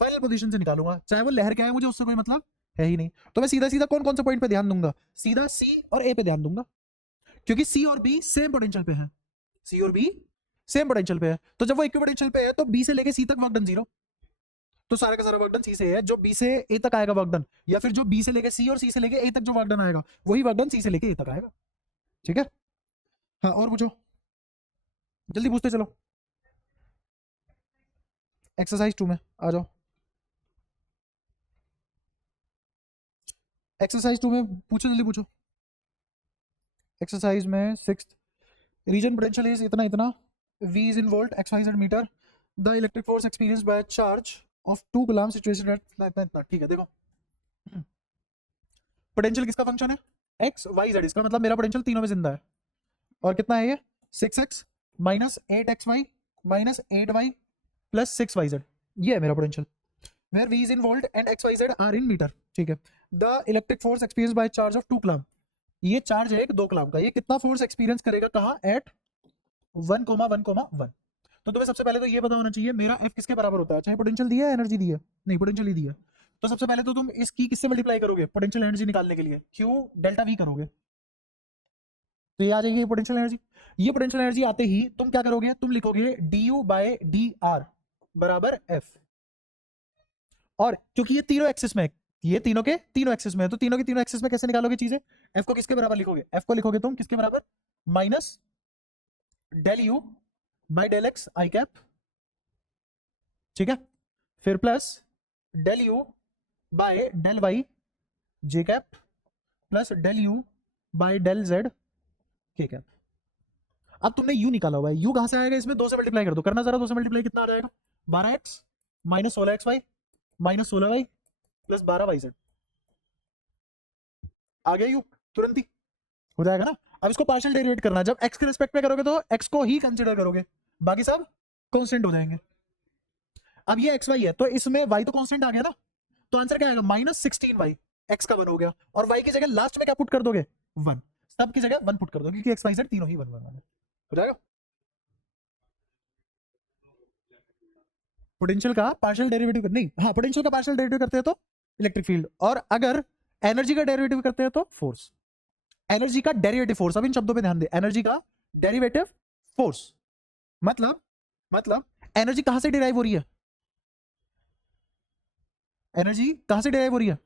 फाइनल पोजीशन से निकालूंगा, चाहे वो लहर क्या है मुझे उससे कोई मतलब है ही नहीं। तो मैं सीधा सीधा कौन कौन से पॉइंट पे ध्यान दूंगा, सीधा सी और ए पे ध्यान दूंगा, क्योंकि सी और बी सेम पोटेंशियल पे है, सी और बी सेम पोटेंशियल पे है। तो जब वो इक्वी पोटेंशियल पे है तो बी से लेके सी तक वर्क डन जीरो, तो सारा का सारा वर्क डन सी से है, जो बी से ए तक आएगा वर्क डन, या फिर जो बी से लेके सी और सी से लेके ए तक जो वर्क डन आएगा वही वर्क डन सी से लेके ए तक आएगा। ठीक है, हाँ और पूछो, जल्दी पूछते चलो। एक्सरसाइज 2 में आ जाओ। एक्सरसाइज 2 में पूछो, जल्दी पूछो। एक्सरसाइज में 6th रीजन पोटेंशियल इज इतना इतना, v is in volt, x y z meter, the electric force experienced by charge of 2 coulomb situation at इतना इतना। ठीक है, देखो पोटेंशियल किसका फंक्शन है, x y z, इसका मतलब मेरा पोटेंशियल तीनों में जिंदा है। और कितना है ये 6x minus 8xy minus 8y plus 6yz, ये है मेरा potential, where v is in volt and x y z are in meter. ठीक है, the electric force experienced by charge of 2 coulomb, ये चार्ज है एक 2 कूलम्ब का, ये कितना फोर्स एक्सपीरियंस करेगा कहाँ, एट 1,1,1। तो तुम्हें सबसे पहले तो ये पता होना चाहिए मेरा f किसके बराबर होता है, चाहे पोटेंशियल दिया है एनर्जी दी है, नहीं पोटेंशियल ही दिया है। तो सबसे पहले तो तुम इसकी किससे मल्टीप्लाई करोगे, पोटेंशियल एनर्जी निकालने के लिए q डेल्टा v करोगे, तो ये आ जाएगी पोटेंशियल एनर्जी। ये पोटेंशियल एनर्जी आते ही तुम क्या करोगे, तुम लिखोगे du बाय dr बराबर f, और क्योंकि ये तीनों एक्सिस में, ये तीनों के तीनों एक्सिस में है, तो तीनों के तीनों एक्सिस में कैसे निकालोगे चीजें, f को किसके बराबर लिखोगे, f को लिखोगे तुम किसके बराबर, minus del u by del x i cap, ठीक है, फिर plus del u by del y j cap plus del u by del z k cap. अब तुमने u निकाला हुआ है, u कहां से आएगा, इसमें 2 से मल्टीप्लाई कर दो, करना जरा 2 से मल्टीप्लाई कितना आ जाएगा, 12x minus 16xy minus 16y plus 12yz, आ गया u तुरंत ही हो जाएगा ना। अब इसको पार्शियल डेरिवेट करना, जब x के रिस्पेक्ट में करोगे तो x को ही कंसीडर करोगे, बाकी सब कांस्टेंट हो जाएंगे। अब ये xy है तो इसमें y तो कांस्टेंट आ गया ना, तो आंसर क्या आएगा, माइनस 16y, x का 1 हो गया, और y की जगह लास्ट में क्या पुट कर दोगे, 1, सब की जगह 1 पुट कर दोगे, क्योंकि x y z तीनों ही 1 1 1 हो जाएगा। पोटेंशियल का पार्शियल डेरिवेटिव नहीं, हाँ पोटेंशियल का पार्शियल डेरिवेटिव करते हैं तो इलेक्ट्रिक फील्ड, और अगर एनर्जी का डेरिवेटिव करते हैं तो फोर्स। एनर्जी का डेरिवेटिव फोर्स, अब इन शब्दों पे ध्यान दे, एनर्जी का डेरिवेटिव फोर्स मतलब एनर्जी कहां से डिराइव हो रही है, एनर्जी कहां से डिराइव हो रही है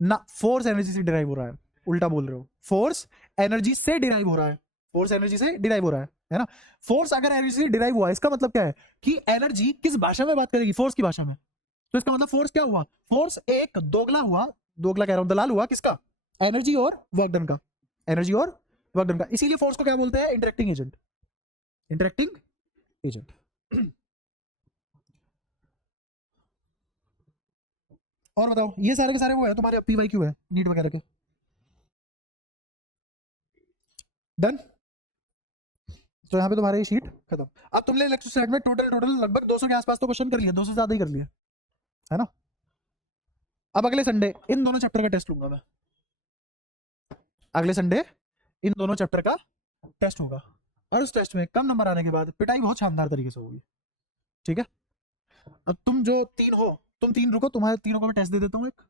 ना, फोर्स एनर्जी से डिराइव हो रहा है, उल्टा बोल रहे हो, फोर्स एनर्जी से डिराइव हो रहा है, फोर्स एनर्जी से डिराइव हो रहा है ना। फोर्स अगर एनर्जी से डिराइव हुआ, इसका मतलब क्या है कि एनर्जी किस भाषा में बात करेगी, फोर्स की भाषा में, तो इसका मतलब फोर्स क्या हुआ, फोर्स एक दोगला हुआ, दोगला कह रहा हूं दलाल हुआ किसका, एनर्जी और वर्क डन का, एनर्जी और वर्क डन का। इसीलिए फोर्स को क्या बोलते हैं, इंटरेक्टिंग एजेंट, इंटरेक्टिंग एजेंट। और बताओ, ये सारे के सारे वो है तुम्हारे PYQ है नीट वगैरह के, डन। तो यहाँ पे तुम्हारी ये शीट खत्म। अब तुमने इलेक्ट्रोस्टैट में टोटल लगभग 200 के आसपास तो क्वेश्चन कर लिया, 200 से ज्यादा ही कर लिया है ना। अब अगले संडे इन दोनों चैप्टर का टेस्ट लूंगा मैं, अगले संडे इन दोनों चैप्टर का टेस्ट होगा, और उस टेस्ट में कम नंबर आने के बाद पिटाई बहुत शानदार तरीके से होगी, ठीक है। अब तुम जो 3 हो, तुम 3 रुको, तुम्हारे तीनों को मैं टेस्ट दे देता हूँ एक,